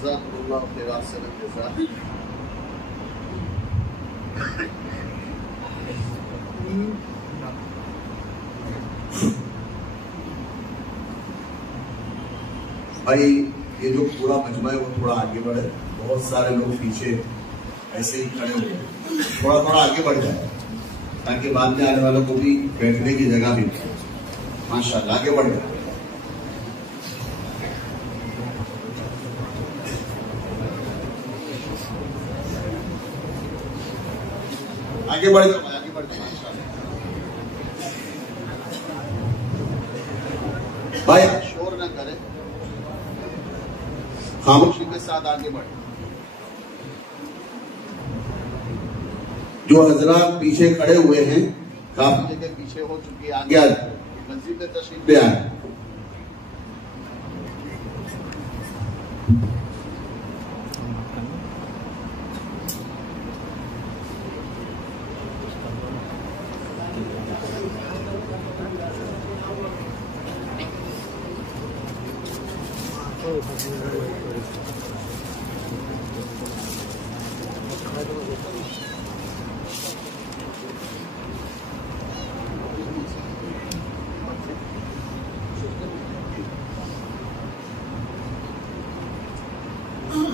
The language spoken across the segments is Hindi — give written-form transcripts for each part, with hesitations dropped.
जज़ाकुमुल्लाह खैर अहसन जज़ा। भाई ये जो पूरा मजमा है वो थोड़ा आगे बढ़े, बहुत सारे लोग पीछे ऐसे ही खड़े हुए, थोड़ा थोड़ा आगे बढ़ जाए ताकि बाद में आने वालों को भी बैठने की जगह मिल जाए। माशाल्लाह आगे बढ़ जाए। आगे बढ़ जाओ, आगे बढ़ जाओ। भाई शोर ना करें, खामोशी के साथ आगे बढ़े। जो हजरात पीछे खड़े हुए हैं, काफी जगह पीछे हो चुकी है, आगे आ जाए, मस्जिद में तशरीफ ले आए।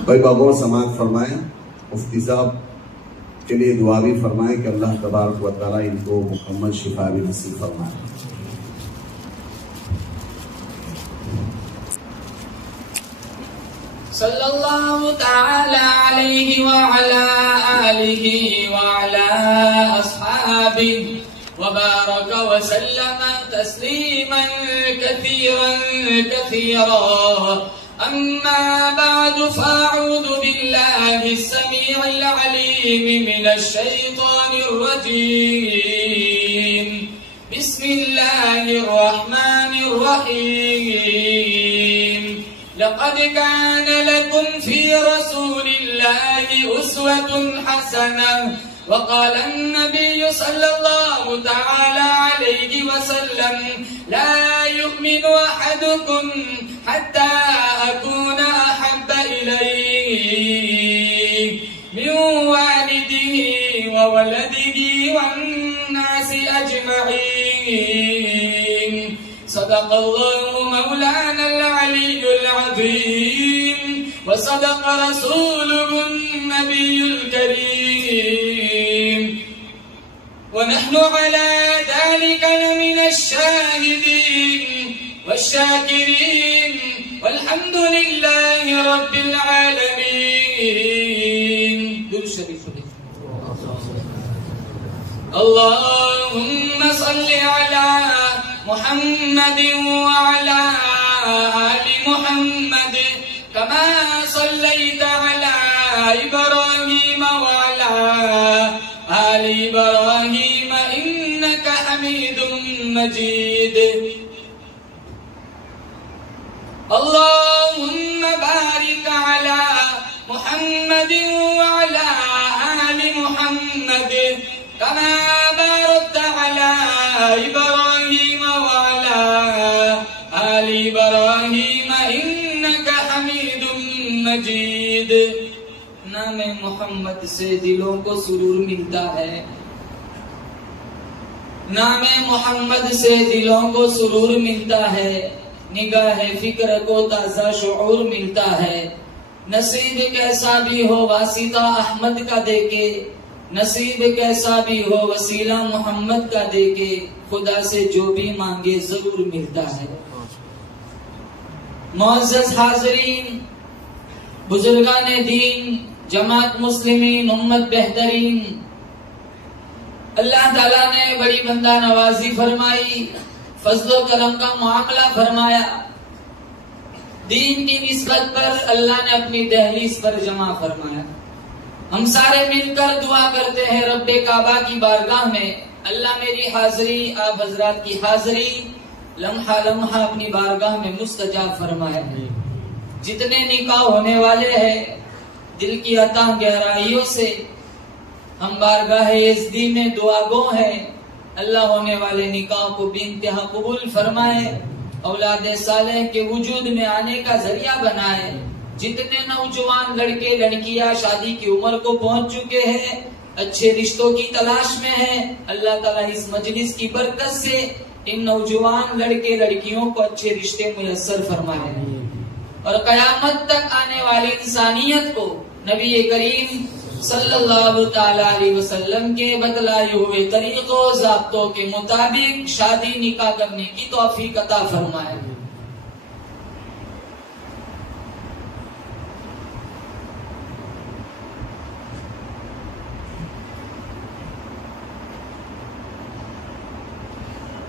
भाई बाबा समाज फरमाए, मुफ्ती साहब के लिए दुआ भी फरमाए कि अल्लाह तबारक व तआला इनको मुकम्मल शिफा भी नसीब फरमाए। सल्लल्लाहु तआला अलैहि व अला आलिहि व अला अस्हाबिहि व बारक व सल्लम तस्लीमन कसीरन कसीरा। अम्मा बाद फ़अऊज़ु बिल्लाहि अस्समीइल अलीम मिनश शैतानिर रजीम। बिस्मिल्लाहिर रहमानिर रहीम। लक़द कान लकुम फ़ी रसूलिल्लाहि उस्वतुन हसनह। वक़ाल अन्नबिय्यु सल्लल्लाहु तआला अलैहि वसल्लम ला युमिनु अहदुकुम हत्ता अकून अहब्ब इलैहि मिन वालिदिही व वलदिही वन्नासि अजमईन। सदक़ल्लाहु मौलानल अलियुल अज़ीम व सदक़ रसूलुहुन नबियुल करीम व नहनु अला ज़ालिका लमिनश शाहिदीन वश्शाकिरीन वल्हम्दुलिल्लाहि रब्बिल आलमीन। दुरूद शरीफ अल्लाहुम्मा सल्लि अला मुहम्मद व अला आलि मुहम्मद कमा सल्लैता अला इब्राहीम व अला आलि इब्राहीम इन्नका हमीदुम मजीद। अल्लाहुम्मा बारिक अला मुहम्मद व अला आलि मुहम्मद कमा बारकता अला इब्राहीम व अला आलि इब्राहीम इन्नका हमीदुम मजीद। नाम मोहम्मद से दिलों को सुरूर मिलता है, नाम मोहम्मद से दिलों को सुरूर मिलता है, निगाह फिक्र को ताज़ा शुऊर मिलता है। नसीब कैसा भी हो वासिता अहमद का देके, नसीब कैसा भी हो वसीला मोहम्मद का देके, खुदा से जो भी मांगे जरूर मिलता है। मुअज़्ज़ज़ हाज़रीन, बुजुर्गाने दीन, जमात मुस्लिमीन, उम्मत बेहतरीन, अल्लाह ताला ने बड़ी बंदा नवाजी फरमाई, फज़्ल करम का मामला फरमाया। दीन की निस्बत पर अल्लाह ने अपनी दहलीज पर जमा फरमाया। हम सारे मिलकर दुआ करते हैं रब्बे काबा की बारगाह में, अल्लाह मेरी हाजिरी, आप हजरात की हाजिरी लम्हा लम्हा अपनी बारगाह में मुस्तजाब फरमाए। जितने निकाह होने वाले हैं, दिल की अता गहराइयों से हम बारगाह इज़्दी में दुआगो है, अल्लाह होने वाले निकाह को बेइंतहा कबूल फरमाए, औलाद सालेह के वजूद में आने का जरिया बनाए। जितने नौजवान लड़के लड़कियां शादी की उम्र को पहुंच चुके हैं, अच्छे रिश्तों की तलाश में हैं, अल्लाह ताला इस मजलिस की बरकत से इन नौजवान लड़के लड़कियों को अच्छे रिश्ते मुयस्सर फरमाए और कयामत तक आने वाली इंसानियत को नबी करीम सल्लल्लाहु ताला अलैहि वसल्लम के बतलाए हुए तरीकों ज़ाब्तों के मुताबिक शादी निकाह करने की तौफीक अता फरमाए।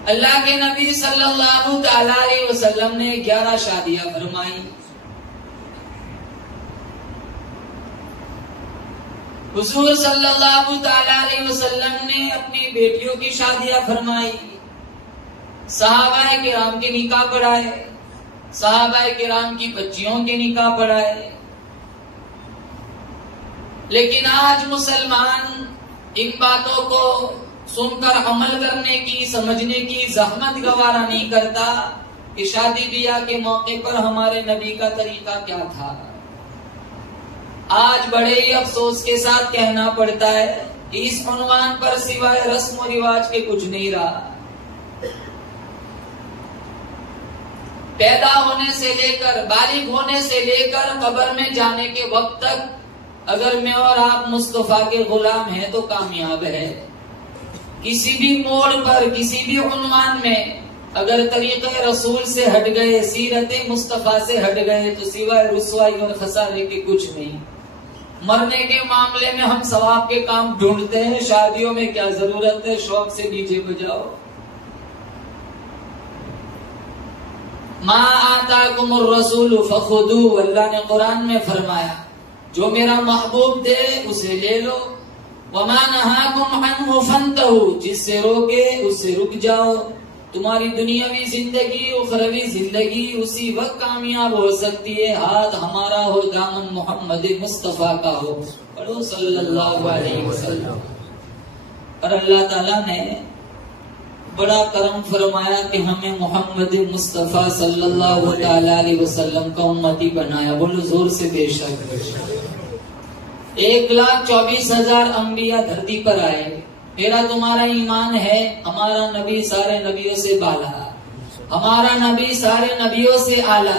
अल्लाह के नबी सल्लल्लाहु ताला अलैहि वसल्लम ने 11 शादियां फरमाई। हुजूर सल्लल्लाहु ताला अलैहि वसल्लम ने अपनी बेटियों की शादियां फरमाई, सहाबाए किराम के निकाह पढ़ाए, सहाबाए किराम की बच्चियों के निकाह पढ़ाए। लेकिन आज मुसलमान इन बातों को सुनकर अमल करने की, समझने की जहमत गवारा नहीं करता कि शादी ब्याह के मौके पर हमारे नबी का तरीका क्या था। आज बड़े ही अफसोस के साथ कहना पड़ता है कि इस उन्वान पर सिवाय रस्म और रिवाज के कुछ नहीं रहा। पैदा होने से लेकर बालिग होने से लेकर कब्र में जाने के वक्त तक अगर मैं और आप मुस्तफा के गुलाम हैं तो कामयाब है। किसी भी मोड़ पर, किसी भी उन्वान में अगर तरीक़े रसूल से हट गए, सीरत मुस्तफा से हट गए तो सिवाय रुसवाई और खसारे के कुछ नहीं। मरने के मामले में हम सवाब के काम ढूंढते हैं, शादियों में क्या जरूरत है, शौक से डीजे बजाओ। मा आताकुमुर रसूल फखुदू, अल्लाह ने कुरान में फरमाया जो मेरा महबूब दे उसे ले लो। वमा नहाकुम अन्हु फंतहु, जिससे रोके उससे रुक जाओ। तुम्हारी दुनियावी जिंदगी, उखरवी जिंदगी उसी वक्त कामयाब हो सकती है हाथ हमारा हो, दामन मोहम्मद मुस्तफा का हो, पढ़ो सल्लल्लाहु अलैहि वसल्लम। और अल्लाह ताला ने बड़ा करम फरमाया कि हमें मोहम्मद मुस्तफा सल्लल्लाहु अलैहि वसल्लम का उम्मती बनाया। बोलो जोर से बेशक। 1,24,000 अंबिया धरती पर आए। मेरा तुम्हारा ईमान है हमारा नबी सारे नबियों से बाला, हमारा नबी सारे नबियों से आला।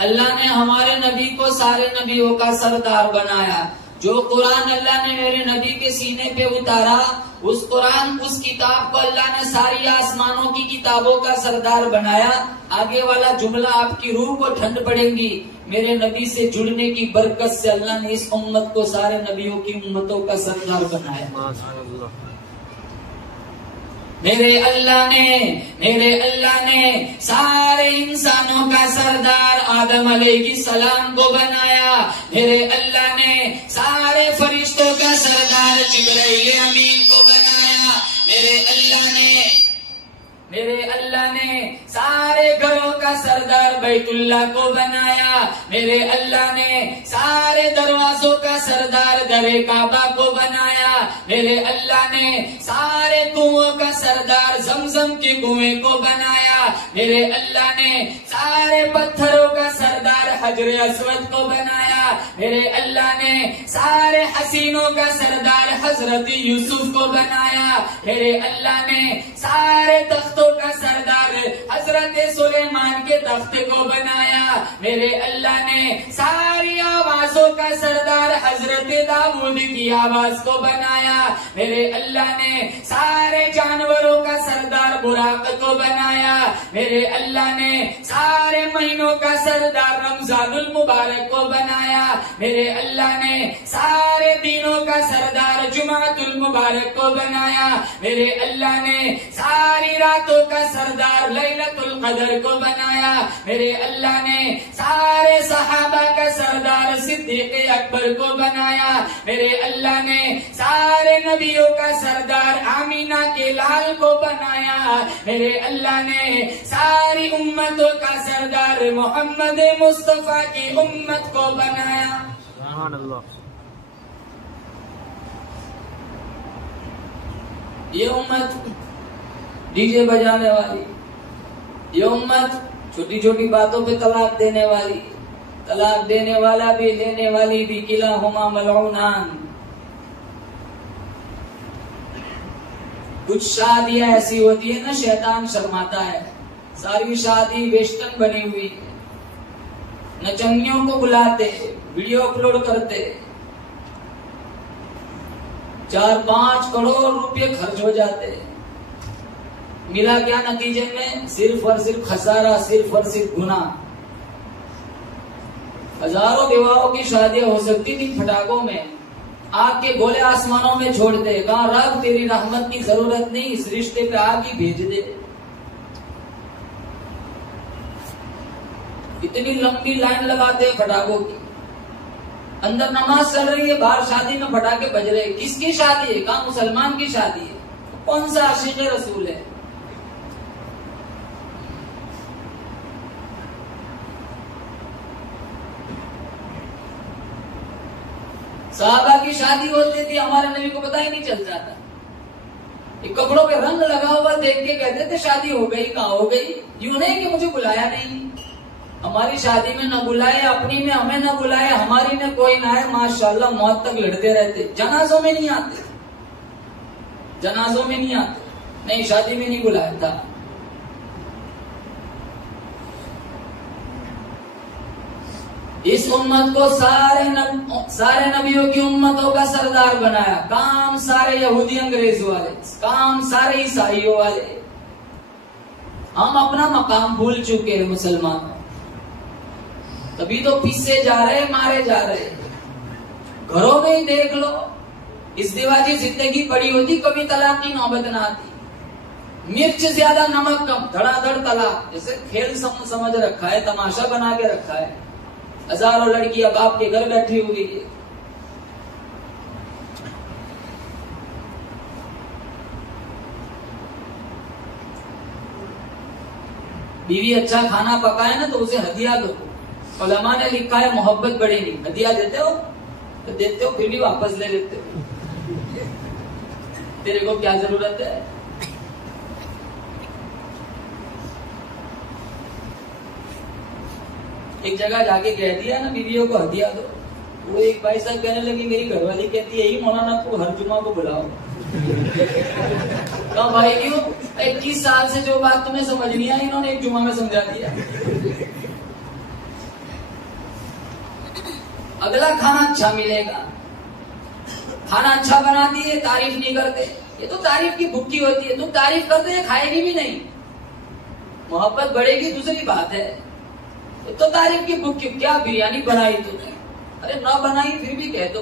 अल्लाह ने हमारे नबी को सारे नबियों का सरदार बनाया। जो कुरान अल्लाह ने मेरे नबी के सीने पे उतारा, उस कुरान, उस किताब को अल्लाह ने सारी आसमानों की किताबों का सरदार बनाया। आगे वाला जुमला आपकी रूह को ठंड पड़ेगी। मेरे नबी से जुड़ने की बरकत से अल्लाह ने इस उम्मत को सारे नबियों की उम्मतों का सरदार बनाया। मेरे अल्लाह ने सारे इंसानों का सरदार आदम अलैहिस्सलाम को बनाया। मेरे अल्लाह ने सारे फरिश्तों का सरदार जिब्राइल अमीन को बनाया। मेरे अल्लाह ने सारे घरों का सरदार बैतुल्लाह को बनाया। मेरे अल्लाह ने सारे दरवाजों का सरदार दरे काबा को बनाया। मेरे अल्लाह ने सारे कुओं का सरदार जमजम के कुएं को बनाया। मेरे अल्लाह ने सारे पत्थरों का सरदार हजरे अस्वद को बनाया। मेरे अल्लाह ने सारे हसीनों का सरदार हजरत यूसुफ को बनाया। मेरे अल्लाह ने सारे तख्तों का सरदार हजरत सुलेमान के तख्त को बनाया। मेरे अल्लाह ने सारी आवाजों का सरदार हजरत दाऊद की आवाज को बनाया। मेरे अल्लाह ने सारे जानवरों का सरदार बुराक को बनाया। मेरे अल्लाह ने सारे महीनों का सरदार रमजानुल मुबारक को बनाया। मेरे अल्लाह ने सारे दिनों का सरदार जुमातुल मुबारक को बनाया। मेरे अल्लाह ने सारी रातों का सरदार लैलतुल कदर को बनाया। मेरे अल्लाह ने सारे सहाबा का सरदार सिद्दीक अकबर को बनाया। मेरे अल्लाह ने सारे नबियों का सरदार आमीना के लाल को बनाया। मेरे अल्लाह ने सारी उम्मतों का सरदार मोहम्मद मुस्तफा की उम्मत को बनाया। सुभान अल्लाह। ये उम्मत डीजे बजाने वाली, ये उम्मत छोटी छोटी बातों पे तलाक देने वाली, तलाक देने वाला भी लेने वाली भी किलाहुमा मलऊनान। कुछ शादियां ऐसी होती है ना, शैतान शर्माता है, सारी शादी वेस्टर्न बनी हुई है, नचनियों को बुलाते, वीडियो अपलोड करते, 4-5 करोड़ रुपए खर्च हो जाते, मिला क्या नतीजे में? सिर्फ और सिर्फ खसारा, सिर्फ और सिर्फ गुनाह। हजारों विवाहों की शादियां हो सकती थी फटाकों में, आग के गोले आसमानों में छोड़ दे, कहा रब तेरी रहमत की जरूरत नहीं, इस रिश्ते पे आग ही भेज दे। इतनी लंबी लाइन लगाते हैं फटाकों की, अंदर नमाज चल रही है, बाहर शादी में फटाके बज रहे। किसकी शादी है? कहा मुसलमान की शादी है। कौन सा आशिक रसूल है? साहबा की शादी होती थी, हमारे नबी को पता ही नहीं चल जाता, कपड़ों पे रंग लगा हुआ देख के कहते थे शादी हो गई। कहाँ हो गई? यूं नहीं कि मुझे बुलाया नहीं। हमारी शादी में न बुलाए, अपनी में हमें न बुलाए, हमारी में कोई ना आए, माशाल्लाह मौत तक लड़ते रहते। जनाजों में नहीं आते, जनाजों में नहीं आते, नहीं शादी में नहीं बुलाया था। इस उम्मत को सारे नबियों की उम्मतों का सरदार बनाया। काम सारे यहूदी अंग्रेज वाले, काम सारे ईसाइयों वाले। हम अपना मकाम भूल चुके हैं मुसलमान, तभी तो पीछे जा रहे, मारे जा रहे। घरों में ही देख लो, इस दिवाजी जिंदगी पड़ी होती कभी तलाक की नौबत ना आती। मिर्च ज्यादा नमक कम, धड़ाधड़ तलाक। जैसे खेल समझ रखा है, तमाशा बना के रखा है। हजारों लड़कियां बाप के घर बैठी हुई है। बीवी अच्छा खाना पकाए ना तो उसे हदिया दो। उलमा ने लिखा है मोहब्बत बढ़ेगी। हदिया देते हो तो देते हो, फिर भी वापस ले लेते हो। तेरे को क्या जरूरत है? एक जगह जाके कह दिया ना बीवियों को हदिया दो। वो एक भाई साहब कहने लगी, मेरी घरवाली कहती है यही मौलाना को हर जुमा को बुलाओ। कहा भाई क्यों? 21 साल से जो बात तुम्हें समझ नहीं आई, इन्होंने एक जुमा में समझा दिया। अगला खाना अच्छा मिलेगा, खाना अच्छा बना दिए, तारीफ नहीं करते। ये तो तारीफ की भुक्की होती है, तुम तारीफ करते हैं खाएगी भी नहीं। मोहब्बत बढ़ेगी दूसरी बात है, तो तारीफ की भुक्की। क्या बिरयानी बनाई तुमने? अरे ना बनाई फिर भी कह दो।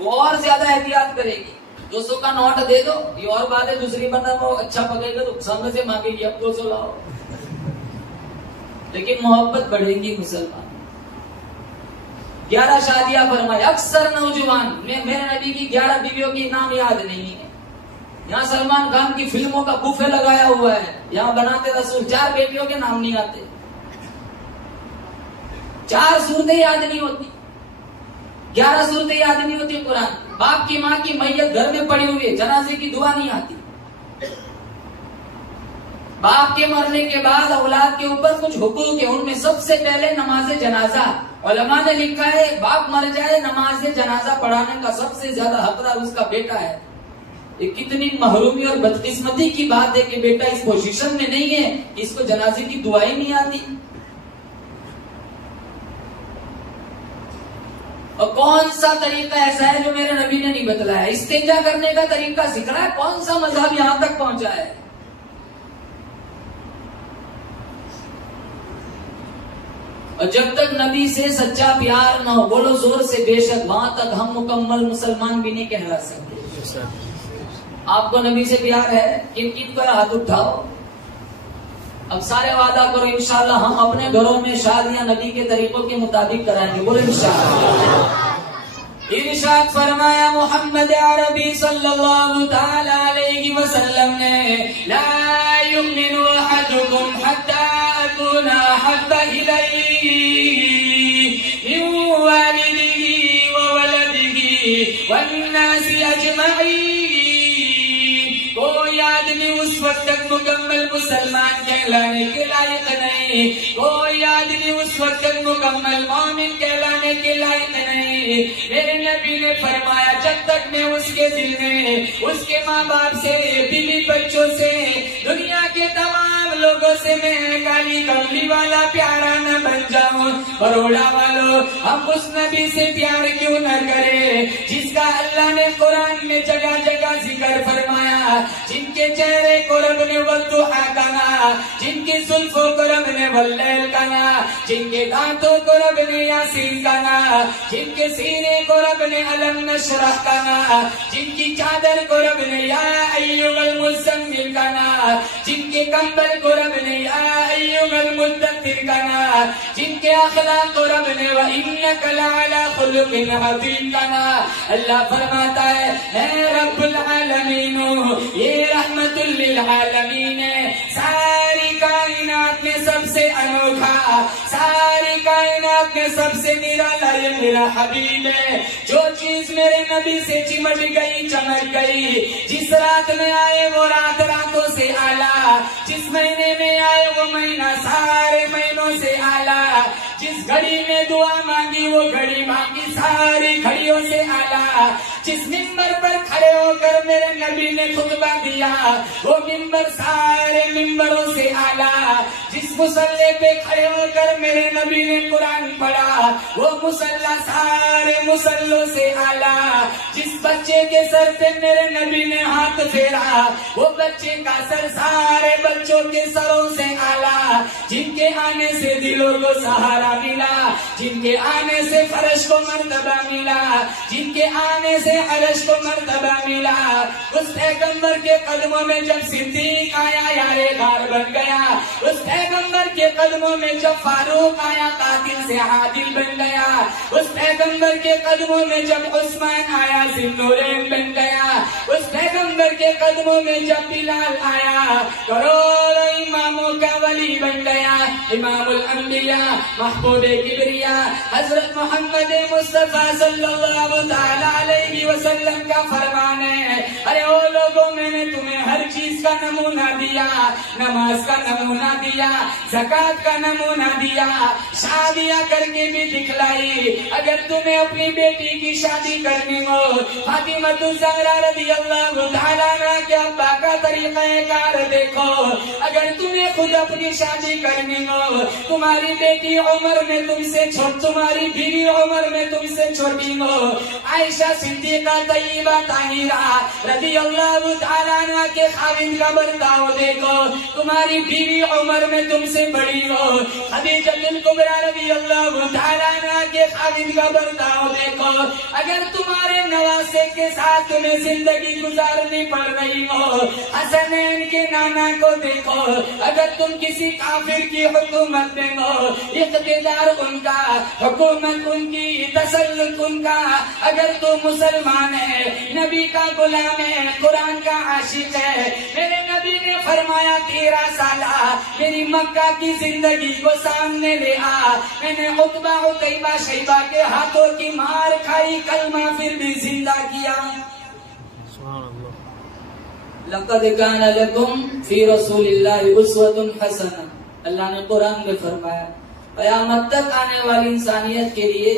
वो और ज्यादा एहतियात करेगी। 200 का नोट दे दो, ये और बात है। दूसरी बंदा वो अच्छा पकड़ेगा तो संग से मांगेगी, अब 200 लाओ। लेकिन मोहब्बत बढ़ेगी मुसलमान। 11 शादियां फरमाई। अक्सर नौजवान, मेरे नबी की 11 बीवियों की नाम याद नहीं है। यहाँ सलमान खान की फिल्मों का बुफे लगाया हुआ है, यहाँ बनाते रसूल 4 बेटियों के नाम नहीं आते, 4 सूरतें याद नहीं होती, 11 सूरतें याद नहीं होती कुरान। बाप की माँ की मैयत घर में पड़ी हुई है, जनाजे की दुआ नहीं आती। बाप के मरने के बाद औलाद के ऊपर कुछ हुकूक है, उनमें सबसे पहले नमाज जनाजा। उलमा ने लिखा है बाप मर जाए, नमाज जनाजा पढ़ाने का सबसे ज्यादा हकदार उसका बेटा है। ये कितनी महरूमी और बदकिस्मती की बात है कि बेटा इस पोजीशन में नहीं है, इसको जनाजे की दुआ ही नहीं आती। और कौन सा तरीका ऐसा है जो मेरे नबी ने नहीं बतलाया? इस्तिंजा करने का तरीका सिखाया है, कौन सा मजहब यहां तक पहुंचा है? और जब तक नबी से सच्चा प्यार न हो, बोलो जोर से बेशक, वहां तक हम मुकम्मल मुसलमान भी नहीं कहला सकते। आपको नबी से प्यार है? किन किन पर हाथ उठाओ। अब सारे वादा करो इंशाअल्लाह हम अपने घरों में शादियां नबी के तरीकों के मुताबिक कराएंगे। बोलो इंशाअल्लाह। इरशाद फरमाया मोहम्मद अरबी सल्लल्लाहु तआला अलैहि वसल्लम ने, ला युमिनु अहदुकुम हत्ता अकुना अहब्बा इलैहि मिन वालिदिही व वलदिही वन्नासी अजमईन। कोई आदमी उस वक्त तक मुकम्मल मुसलमान कहलाने के लायक नहीं, कोई आदमी उस वक्त मुकम्मल मोमिन कहलाने के लायक नहीं। मेरे नबी ने फरमाया जब तक मैं उसके दिल में उसके माँ बाप से, बीवी बच्चों से, दुनिया के तमाम लोगों से मैं काली कमली वाला प्यारा न बन जाऊं। बरोड़ा वालों, हम उस नबी से प्यार क्यों न करें जिसका अल्लाह ने कुरान में जगह जगह जिक्र फरमाया, जिनके चेहरे को रब ने वद्दुहा कहा, जिनकी जुल्फों को रब ने वल्लैल कहा, जिनके दांतों को रब ने यासीन कहा, जिनके सीने को रब ने अलम नशरह कहा, जिनकी चादर को रब ने या अय्युहल मुज़्ज़म्मिल कहा, जिनके कंबल को रब ने या अय्युहल मुद्दत्तिर कहा, जिनके अखलाक को रब ने व इन्नका लअला खुलुकिन अज़ीम कहा। अल्लाह फरमाता है रब्बुल आलमीन, ये रहमतुल लिल आलमीन है, सारी कायनात में सबसे अनोखा, सारी कायनात में सबसे निराला ये मेरा हबीब है। जो चीज मेरे नबी से चिमट गई, चमक गई, जिस रात में आए वो रात रातों से आला, जिस महीने में आए वो महीना सारे महीनों से आला, जिस घड़ी में दुआ मांगी वो घड़ी मांगी सारी घड़ियों से आला, जिस मिंबर पर खड़े होकर मेरे नबी ने खुतबा दिया वो मिंबर सारे मिंबरों से आला, जिस मुसल्ले पे खड़े होकर मेरे नबी ने कुरान पढ़ा वो मुसल्ला सारे मुसल्लों से आला, जिस बच्चे के सर पे मेरे नबी ने हाथ फेरा वो बच्चे का सर सारे बच्चों के सरों से आला, जिनके आने से दिलों को सहारा मिला, जिनके आने से फर्श को मर्तबा मिला, जिनके आने से अर्श को मर्तबा मिला, उस पैगंबर के कदमों में जब सिद्दीक आया यारे गार बन गया, उस पैगंबर के कदमों में जब फारूक आया कातिल से आदिल बन गया, उस पैगंबर के कदमों में जब उस्मान आया जिन्नूरैन बन गया, उस पैगंबर के कदमों में जब बिलाल आया करोड़ों इमामों का वली बन गया, इमामुल अंबिया महबूबे किबरिया हजरत मोहम्मद मुस्तफा सल्लल्लाहु तआला अलैहि वसल्लम का फरमान है, अरे ओ लोगों मैंने तुम्हें हर चीज का नमूना दिया, नमाज का नमूना दिया, ज़कात का नमूना दिया, शादियां करके भी दिखलाई। अगर तुम्हें अपनी बेटी की शादी करनी हो फातिमा ज़हरा रज़ियल्लाहु तआला अन्हा के अब्बा का तरीक़ाकार देखो, अगर तुम्हें खुद अपनी शादी करनी हो, तुम्हारी बेटी उम्र में तुमसे छोटी, तुम्हारी बीवी उम्र में तुमसे छोटी हो, आयशा सिद्दीक़ा तय्यबा ताहिरा रज़ियल्लाहु तआला अन्हा के खाविंद का बर्ताव देखो, तुम्हारी बीवी उम्र में तुमसे बड़ी हो, खदीजतुल कुबरा रज़ियल्लाहु तआला अन्हा के खाविंद का बर्ताव देखो, अगर तुम्हारे नवासे के साथ तुम्हें जिंदगी गुजारनी पड़ रही हो, हसनैन के नाना को देखो, अगर तुम किसी काफिर की हुकूमत में हो, इख्तियार उनका, हुकूमत उनकी, तसल्लुत उनका, अगर तू मुसलमान है, नबी का गुलाम है, कुरान का आशिक है, मेरे नबी ने फरमाया 13 साला मेरी मक्का की जिंदगी को सामने ले आ, मैंने उतबा उतैबा शैबा के हाथों की मार खाई, कलमा फिर भी जिंदा किया। लक़द कान लकुम फी रसूलिल्लाहि उस्वतुन हसना, अल्लाह ने कुरान में फरमाया क़यामत तक आने वाली इंसानियत के लिए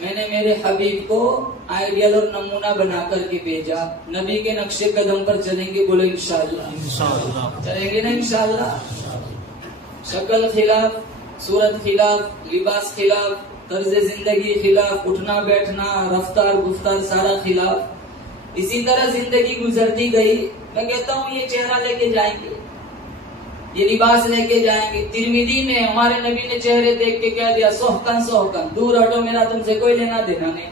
मैंने मेरे हबीब को आइडियल और नमूना बना करके भेजा। नबी के नक्शे कदम पर चलेंगे, बोलो इंशाअल्लाह चलेंगे ना इंशाअल्लाह। शक्ल खिलाफ, सूरत खिलाफ, लिबास खिलाफ, तर्ज जिंदगी खिलाफ, उठना बैठना, रफ्तार गुफ्तार सारा खिलाफ। इसी तरह जिंदगी गुजरती गई। मैं कहता हूँ ये चेहरा लेके जाएंगे, ये लिबास लेके जाएंगे। तिरमिदी में हमारे नबी ने चेहरे देख के कह दिया सोहकन सोहकन, दूर हटो, मेरा तुमसे कोई लेना देना नहीं।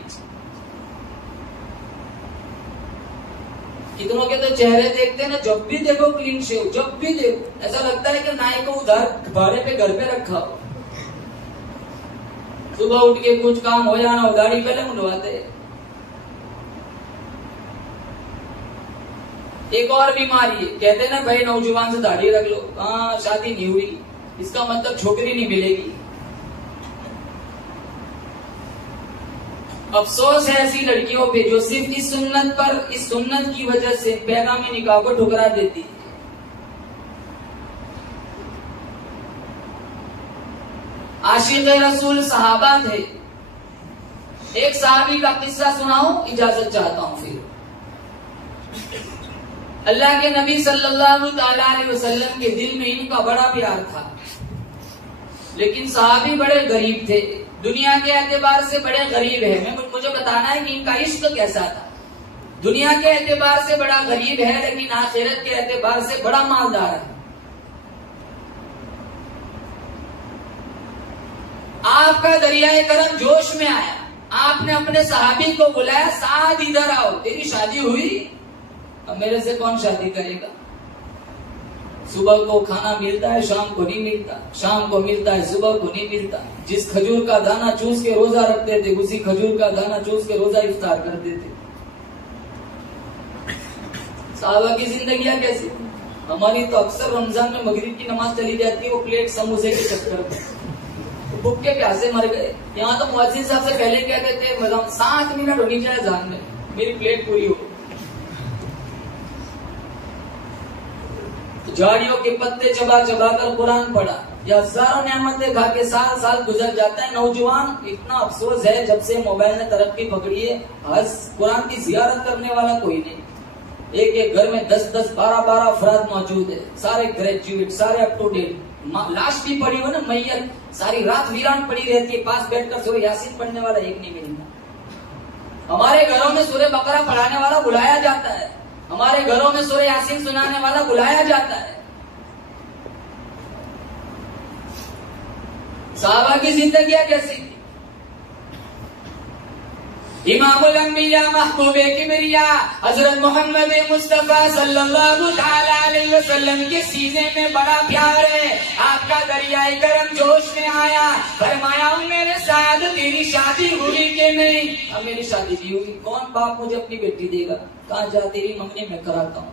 कितनों के तो चेहरे देखते हैं ना, जब भी देखो क्लीन शेव, जब भी देखो ऐसा लगता है कि नाई को उधार भाड़े पे घर पे रखा हो। सुबह उठ के कुछ काम हो जाना हो, दाढ़ी पहले मुंडवाते। एक और बीमारी है, कहते हैं ना भाई नौजवान से दाढ़ी रख लो, हाँ शादी नहीं हुई, इसका मतलब छोकरी नहीं मिलेगी। अफसोस है ऐसी लड़कियों पे जो सिर्फ इस सुन्नत की वजह से पैगामी निकाह को ठुकरा देती है। आशिक़ रसूल सहाबा थे। एक सहाबी का किस्सा सुनाऊं, इजाजत चाहता हूं फिर। अल्लाह के नबी सल्लल्लाहु अलैहि वसल्लम के दिल में इनका बड़ा प्यार था, लेकिन सहाबी बड़े गरीब थे, दुनिया के एतबार से बड़े गरीब है। मुझे बताना है कि इनका इश्क कैसा था। दुनिया के एतबार से बड़ा गरीब है, लेकिन आखिरत के एतबार से बड़ा मालदार है। आपका दरियाए करम जोश में आया, आपने अपने सहाबी को बुलाया, साथ इधर आओ, तेरी शादी हुई, अब मेरे से कौन शादी करेगा। सुबह को खाना मिलता है, शाम को नहीं मिलता, शाम को मिलता है, सुबह को नहीं मिलता। जिस खजूर का दाना चूस के रोजा रखते थे, उसी खजूर का दाना चूस के रोजा इफ्तार करते थे। साहबा की जिंदगी कैसी। हमारी तो अक्सर रमजान में मगरिब की नमाज चली जाती है, वो प्लेट समोसे के चक्कर में भूख के प्यासे मर गए। यहाँ तो मुअज्जिन साहब से पहले कहते थे 7 मिनट होनी चाहिए जान में, मेरी प्लेट पूरी हो। झाड़ियों के पत्ते चबा चबा कर कुरान पढ़ा, या हजारों नेमतें खा के साल साल गुजर जाता है। नौजवान, इतना अफसोस है जब से मोबाइल ने तरक्की पकड़ी है, आज कुरान की जियारत करने वाला कोई नहीं। एक एक घर में 10-10, 12-12 अफराद मौजूद है, सारे ग्रेजुएट, सारे अप टू डेट। लाश भी पड़ी हो ना, मैयत सारी रात वीरान पड़ी रहती है, पास बैठकर सूरह यासीन पढ़ने वाला एक नहीं मिलता। हमारे घरों में सूरह बकरा पढ़ाने वाला बुलाया जाता है, हमारे घरों में सूरह यासीन सुनाने वाला बुलाया जाता है। सहाबा की जिंदगी कैसी। इमामुल अंबिया महबूबे किबरिया हजरत मोहम्मद मुस्तफा सल्लल्लाहु अलैहि वसल्लम के सीने में बड़ा प्यार है। आपका दरियाए करम जोश में आया, फरमाया मेरे साथ तेरी शादी हुई कि नहीं। अब मेरी शादी नहीं हुई, कौन बाप मुझे अपनी बेटी देगा। कहा जा, तेरी मंगनी में कराता हूँ।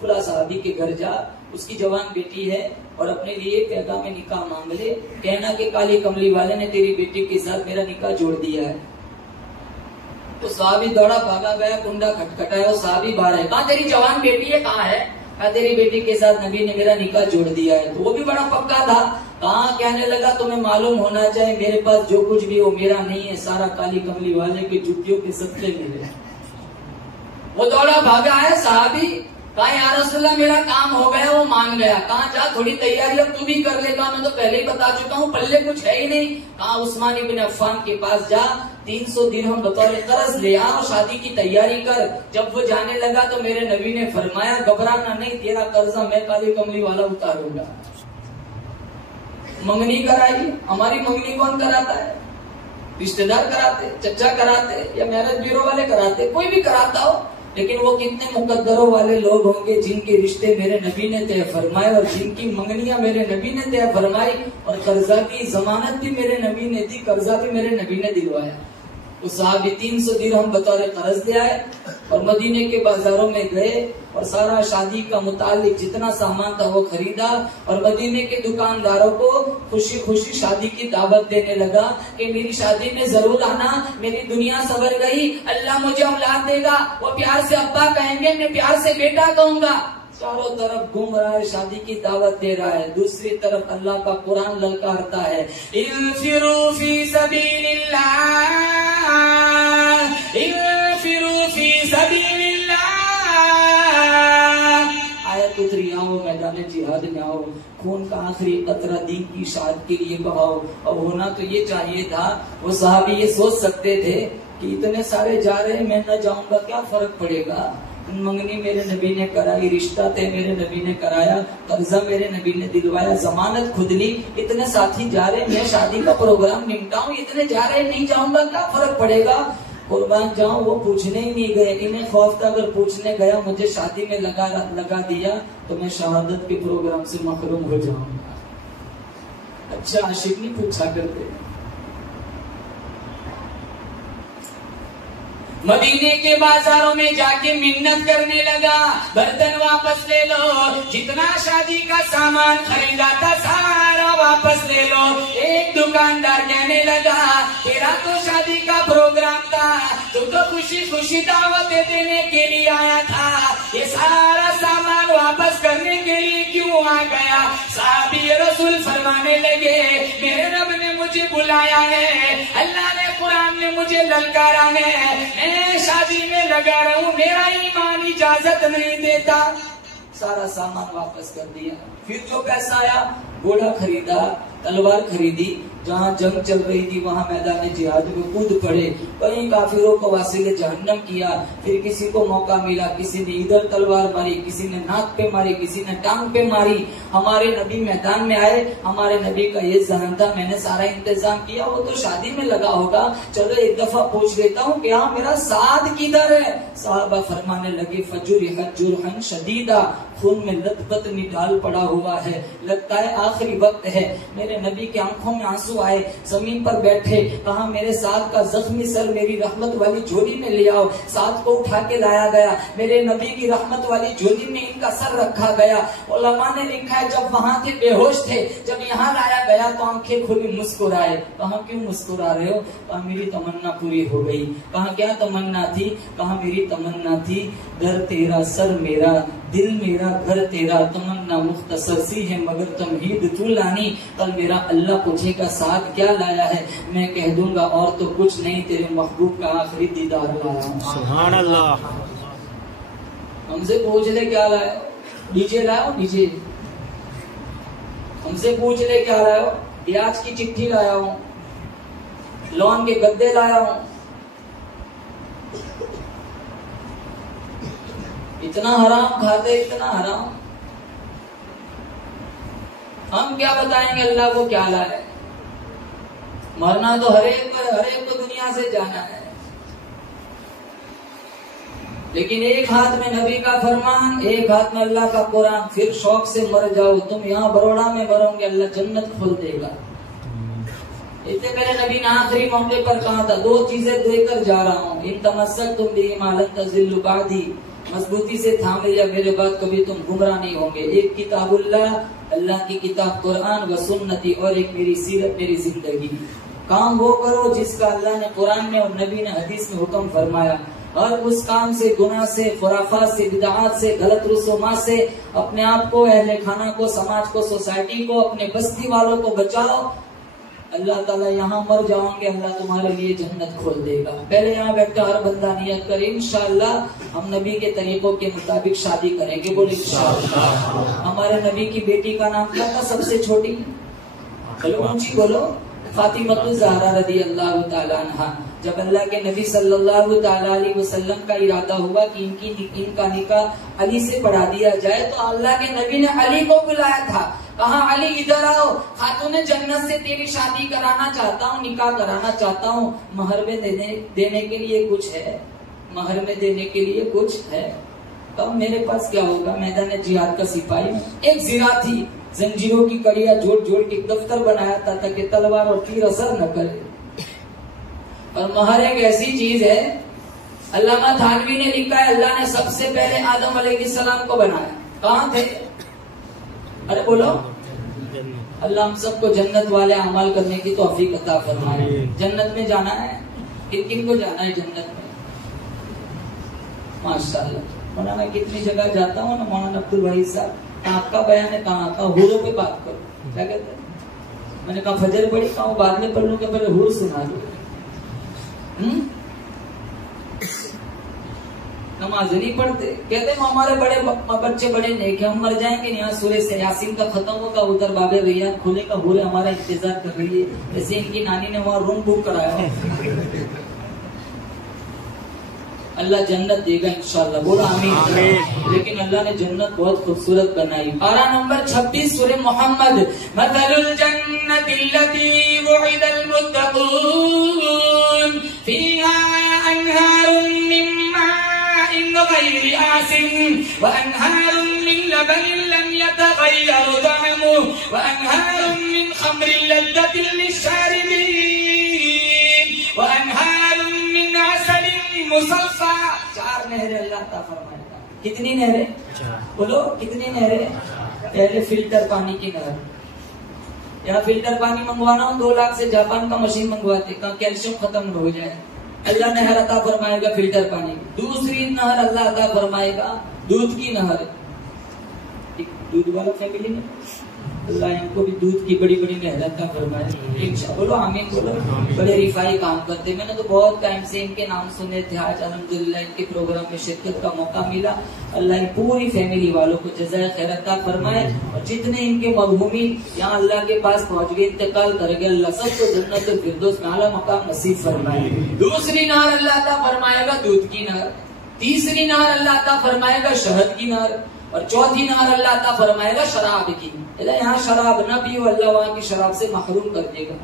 फुला साहबी के घर जा, उसकी जवान बेटी है, और अपने लिए पैगाम में निकाह मांग ले, कहना कि काली कमली वाले ने तेरी बेटी के साथ मेरा निकाह जोड़ दिया है। तो साहबी दौड़ा भागा गया, कुंडा खटखटाया, और साहबी बाहर है। कहा तेरी जवान बेटी है, कहाँ है। कहा तेरी बेटी के साथ नबी ने मेरा निकाह जोड़ दिया है। तो वो भी बड़ा पक्का था। कहा, कहने लगा तुम्हें मालूम होना चाहिए मेरे पास जो कुछ भी वो मेरा नहीं है, सारा काली कमली वाले की जुतियों के सत्ते मेरे। वो दौड़ा भागा है साहबी। कहा या रसूलल्लाह मेरा काम हो गया, वो मान गया। कहा जा थोड़ी तैयारी अब तू भी कर ले। कहा मैं तो पहले ही बता चुका हूँ, पल्ले कुछ है ही नहीं। कहा उस्मान इब्न अफ़्फ़ान के पास जा, 300 दिरहम बतौर कर्ज ले आ और शादी की तैयारी कर। जब वो जाने लगा तो मेरे नबी ने फरमाया घबराना नहीं, तेरा कर्जा मैं काली कमली वाला उतारूंगा। मंगनी कराई। हमारी मंगनी कौन कराता है? रिश्तेदार कराते, चचा कराते, या मैरिज ब्यूरो वाले कराते, कोई भी कराता हो। लेकिन वो कितने मुकद्दरों वाले लोग होंगे जिनके रिश्ते मेरे नबी ने तय फरमाए, और जिनकी मंगनियां मेरे नबी ने तय फरमाई, और कर्जा की जमानत भी मेरे नबी ने दी, कर्जा भी मेरे नबी ने दिलवाया। उस साहबी 300 दिरहम बतौर कर्ज ले आए और मदीने के बाजारों में गए और सारा शादी का मुतालिक जितना सामान था वो खरीदा, और मदीने के दुकानदारों को खुशी खुशी शादी की दावत देने लगा कि मेरी शादी में जरूर आना, मेरी दुनिया सवर गई, अल्लाह मुझे औलाद देगा। वो प्यार से अब्बा कहेंगे, मैं प्यार से बेटा कहूंगा। चारों तरफ घूम रहा है, शादी की दावत दे रहा है। दूसरी तरफ अल्लाह का कुरान ललकारता है, इन्फिरू फी सबीलिल्लाह, इन्फिरू फी सबीलिल्लाह। आयत उतरी, आओ मैदान जिहाद में आओ, खून का आखिरी कतरा दीन की शाद के लिए बहाओ। और होना तो ये चाहिए था, वो साहबी ये सोच सकते थे कि इतने सारे जा रहे हैं, मैं न जाऊंगा, क्या फर्क पड़ेगा। मंगनी मेरे नबी ने कराई, रिश्ता तय मेरे नबी ने कराया, कर्जा मेरे नबी ने दिलवाया, जमानत खुद ली। इतने साथी जा रहे, मैं शादी का प्रोग्राम निपटाऊं, इतने जा रहे नहीं जाऊंगा, क्या फर्क पड़ेगा। कुर्बान जाऊं, वो पूछने ही नहीं गए। इन्हें खौफ था अगर पूछने गया मुझे शादी में लगा दिया तो मैं शहादत के प्रोग्राम से महरूम हो जाऊंगा। अच्छा आशिक नहीं पूछा करते। मदीने के बाजारों में जाके मिन्नत करने लगा, बर्तन वापस ले लो, जितना शादी का सामान खरीदा था सारा वापस ले लो। एक दुकानदार कहने लगा, तेरा तो शादी का प्रोग्राम था, तू तो खुशी खुशी दावतें देने के लिए आया था, ये सारा सामान वापस करने के लिए क्यों आ गया। साहबी रसूल फरमाने लगे, मेरे रब ने मुझे मुझे बुलाया है, अल्लाह ने कुरान में मुझे ललकारा है, मैं शादी में लगा रहा हूँ, मेरा ईमान इजाजत नहीं देता। सारा सामान वापस कर दिया। फिर जो पैसा आया, घोड़ा खरीदा, तलवार खरीदी, जहाँ जंग चल रही थी वहाँ मैदान जिहाद में कूद पड़े, कहीं काफिरों को वासिले जहन्नम किया। फिर किसी को मौका मिला, किसी ने इधर तलवार मारी, किसी ने नाक पे मारी, किसी ने टांग पे मारी। हमारे नबी मैदान में आए, हमारे नबी का ये जहन था, मैंने सारा इंतजाम किया, वो तो शादी में लगा होगा, चलो एक दफा पूछ लेता हूँ कि हाँ मेरा साद किधर है। साहबा फरमाने लगे फजुरिहत जुरहन शदीदा, खून में लथपथ निडाल पड़ा हुआ है, लगता है आखिरी वक्त है। मेरे नबी की आंखों में आंसू आए, जमीन पर बैठे, कहा मेरे साथ का जख्मी सर मेरी रहमत वाली झोली में ले आओ। साथ को उठा के लाया गया, मेरे नबी की रहमत वाली झोली में इनका सर रखा गया। उलमा ने लिखा है जब वहाँ थे बेहोश थे, जब यहाँ लाया गया तो आंखें खुली, मुस्कुराए। कहा क्यों मुस्कुरा रहे हो? कहा मेरी तमन्ना पूरी हो गई। कहा क्या तमन्ना थी? कहा मेरी तमन्ना थी घर तेरा सर मेरा, दिल मेरा घर तेरा, तमन्ना मुख्तसर सी है मगर तमहीद तू लानी। कल मेरा अल्लाह पूछेगा साथ क्या लाया है, मैं कह दूंगा और तो कुछ नहीं, तेरे महबूब का आखिरी दीदार लाया हूँ। सुभान अल्लाह। हमसे पूछ ले क्या लाया हो? डीजे लाया हो? डीजे। हमसे पूछ ले क्या लाया हो? ब्याज की चिट्ठी लाया हूँ, लोन के गद्दे लाया हूँ। इतना हराम खाते, इतना हराम। हम क्या बताएंगे अल्लाह को क्या लाए? मरना तो हर एक को दुनिया से जाना है, लेकिन एक हाथ में नबी का फरमान, एक हाथ में अल्लाह का कुरान। फिर शौक से मर जाओ, तुम यहाँ बड़ौदा में मरोगे, अल्लाह जन्नत खोल देगा। इससे मेरे नबी ने आखिरी मौके पर कहा था, दो चीजें देकर जा रहा हूँ, इन तमस्सक तुम भी मालन तज़िल्लु बादी, मजबूती से थाम लिया मेरे बाद कभी तुम गुमराह नहीं होंगे। एक किताबुल्लाह, अल्लाह की किताब कुरान व सुन्नती, और एक मेरी सीरत मेरी जिंदगी। काम वो करो जिसका अल्लाह ने कुरान में और नबी ने हदीस में हुक्म फरमाया। और उस काम से, गुनाह से, खुराफात से, बिदआत से, गलत रसूमात से अपने आप को, अहले खाना को, समाज को, सोसाइटी को, अपने बस्ती वालों को बचाओ। अल्लाह ताला यहाँ मर जाओगे, अल्लाह तुम्हारे लिए जन्नत खोल देगा। पहले यहाँ बैठकर हर बंदा नियत करे, इंशाअल्लाह हम नबी के तरीकों के मुताबिक शादी करेंगे। बोले इंशाअल्लाह। हमारे नबी की बेटी का नाम क्या था सबसे छोटी? चलो ऊंची बोलो, फातिमतुज़ ज़हरा रज़ी अल्लाह ताला अन्हा। जब अल्लाह के नबी सल्लल्लाहु ताला अलैहि वसल्लम का इरादा हुआ कि इनका निकाह अली से पढ़ा दिया जाए, तो अल्लाह के नबी ने अली को बुलाया था। कहा अली इधर आओ, खातूने जन्नत से तेरी शादी कराना चाहता हूँ, निकाह कराना चाहता हूँ। महर में देने के लिए कुछ है? महर में देने के लिए कुछ है? तो मेरे पास क्या होगा? मैदान जिहाद का सिपाही। एक ज़िरा थी, जंजीरों की कड़ियां जोड़ जोड़ के दफ्तर बनाया था ताकि तलवार और तीर असर न करे। और महर एक ऐसी चीज है, अल्लामा थानवी ने लिखा है अल्लाह ने सबसे पहले आदम अलैहिस्सलाम को बनाया। कहाँ थे? अरे बोलो। अल्लाह हम सबको जन्नत वाले अमल करने की तौफीक अता फरमाए। जन्नत में जाना है, किन किन को जाना है जन्नत में? माशाअल्लाह। मौलाना कितनी जगह जाता हूँ ना, मौलाना अब्दुल भाई साहब, आपका बयान है कहाँ का? हुरों पे बात करो। क्या कहते हैं? मैंने कहा फजर पढ़ी, कहा बाद में पढ़ लूँ, क्या पहले हुर सुना दो। नमाज नहीं पढ़ते, कहते हैं हमारे बड़े बच्चे बड़े नेक हैं, हम मर जाएंगे यहाँ सूरह से यासीन का खत्म होगा, उधर बाबे भैया खुले का हुरे हमारा इंतजार कर रही है। जैसे इनकी नानी ने वहाँ रूम बुक कराया है। अल्लाह जन्नत देगा इंशाअल्लाह, बोला आमीन। लेकिन अल्लाह ने जन्नत बहुत खूबसूरत बनाई। पारा नंबर 26 सूरह मोहम्मद। मसलुल जन्नतिल्लती वुइदल मुत्तक़ून फीहा अनहारुम मिन माइन गैरि आसिन व अनहारुम मिन लबनिन लम यतगय्यर तअमुहु व अनहारुम मिन खम्रिन लज़्ज़तिन लिश्शारिबीन व अनहारुम मिन असलिन मुसफ़ा। 4 नहरें अल्लाह ता फरमाएगा। कितनी नहरें? बोलो कितनी नहरें? पहले फिल्टर पानी की नहर। यहाँ फिल्टर पानी मंगवाना हो 2 लाख से जापान का मशीन मंगवाते, कहा कैल्शियम खत्म न हो जाए। अल्लाह नहर अता फरमाएगा फिल्टर पानी की। दूसरी नहर अल्लाह अता फरमाएगा दूध की नहर। दूध वाला फैमिली में अल्लाह इनको भी दूध की बड़ी बड़ी मेहनत का फरमाए। इंशाअल्लाह बोलो आमीन बोलो। बड़े रिफाई काम करते, मैंने तो बहुत टाइम से इनके नाम सुने थे, आज अल्हम्दुलिल्लाह इनके प्रोग्राम में शिरकत का मौका मिला। अल्लाह इन पूरी फैमिली वालों को जज़ाए खैर अता फरमाए, और जितने इनके मरहूमी यहाँ अल्लाह के पास पहुँच गए, इंतकाल कर गए, अल्लाह सबको जन्नत फिरदौस में आला मकाम नसीब फरमाए। दूसरी नहर अल्लाह अता फरमाएगा दूध की नहर, तीसरी नहर अल्लाह अता फरमाएगा शहद की नहर, और चौथी नहर अल्लाह अता फरमाएगा शराब की। यहाँ शराब न पियो, अल्लाह वहाँ की शराब से महरूम कर देगा।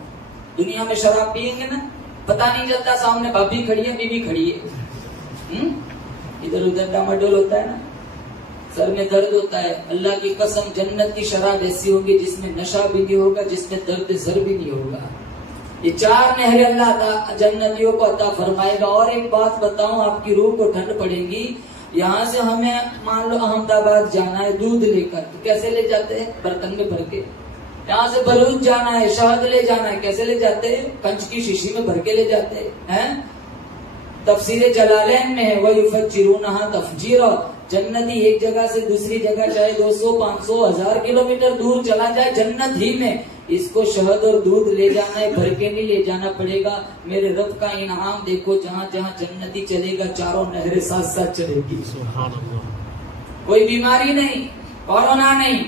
दुनिया में शराब पियेंगे ना, पता नहीं चलता सामने भाभी खड़ी है, बीवी खड़ी है, इधर उधर डामाडोल होता है ना, सर में दर्द होता है। अल्लाह की कसम जन्नत की शराब ऐसी होगी जिसमें नशा भी नहीं होगा, जिसमें दर्द सर भी नहीं होगा। ये चार नहरें अल्लाह जन्नतियों को अता फरमाएगा। और एक बात बताऊं, आपकी रूह को ठंड पड़ेगी। यहाँ से हमें मान लो अहमदाबाद जाना है दूध लेकर, तो कैसे ले जाते हैं? बर्तन में भर के। यहाँ से भरूच जाना है, शहद ले जाना है, कैसे ले जाते हैं? कंच की शीशी में भर के ले जाते हैं। तफसीरे जलालैन में है, वयुफज्जिरूनहा तफजीरा। जन्नती एक जगह से दूसरी जगह चाहे 200, 500, 1000 किलोमीटर दूर चला जाए जन्नत ही में, इसको शहद और दूध ले जाना है, भर के नहीं ले जाना पड़ेगा। मेरे रब का इनाम देखो, जहाँ जहाँ जन्नती चलेगा चारों नहरें साथ साथ चलेगी। कोई बीमारी नहीं, कोरोना नहीं,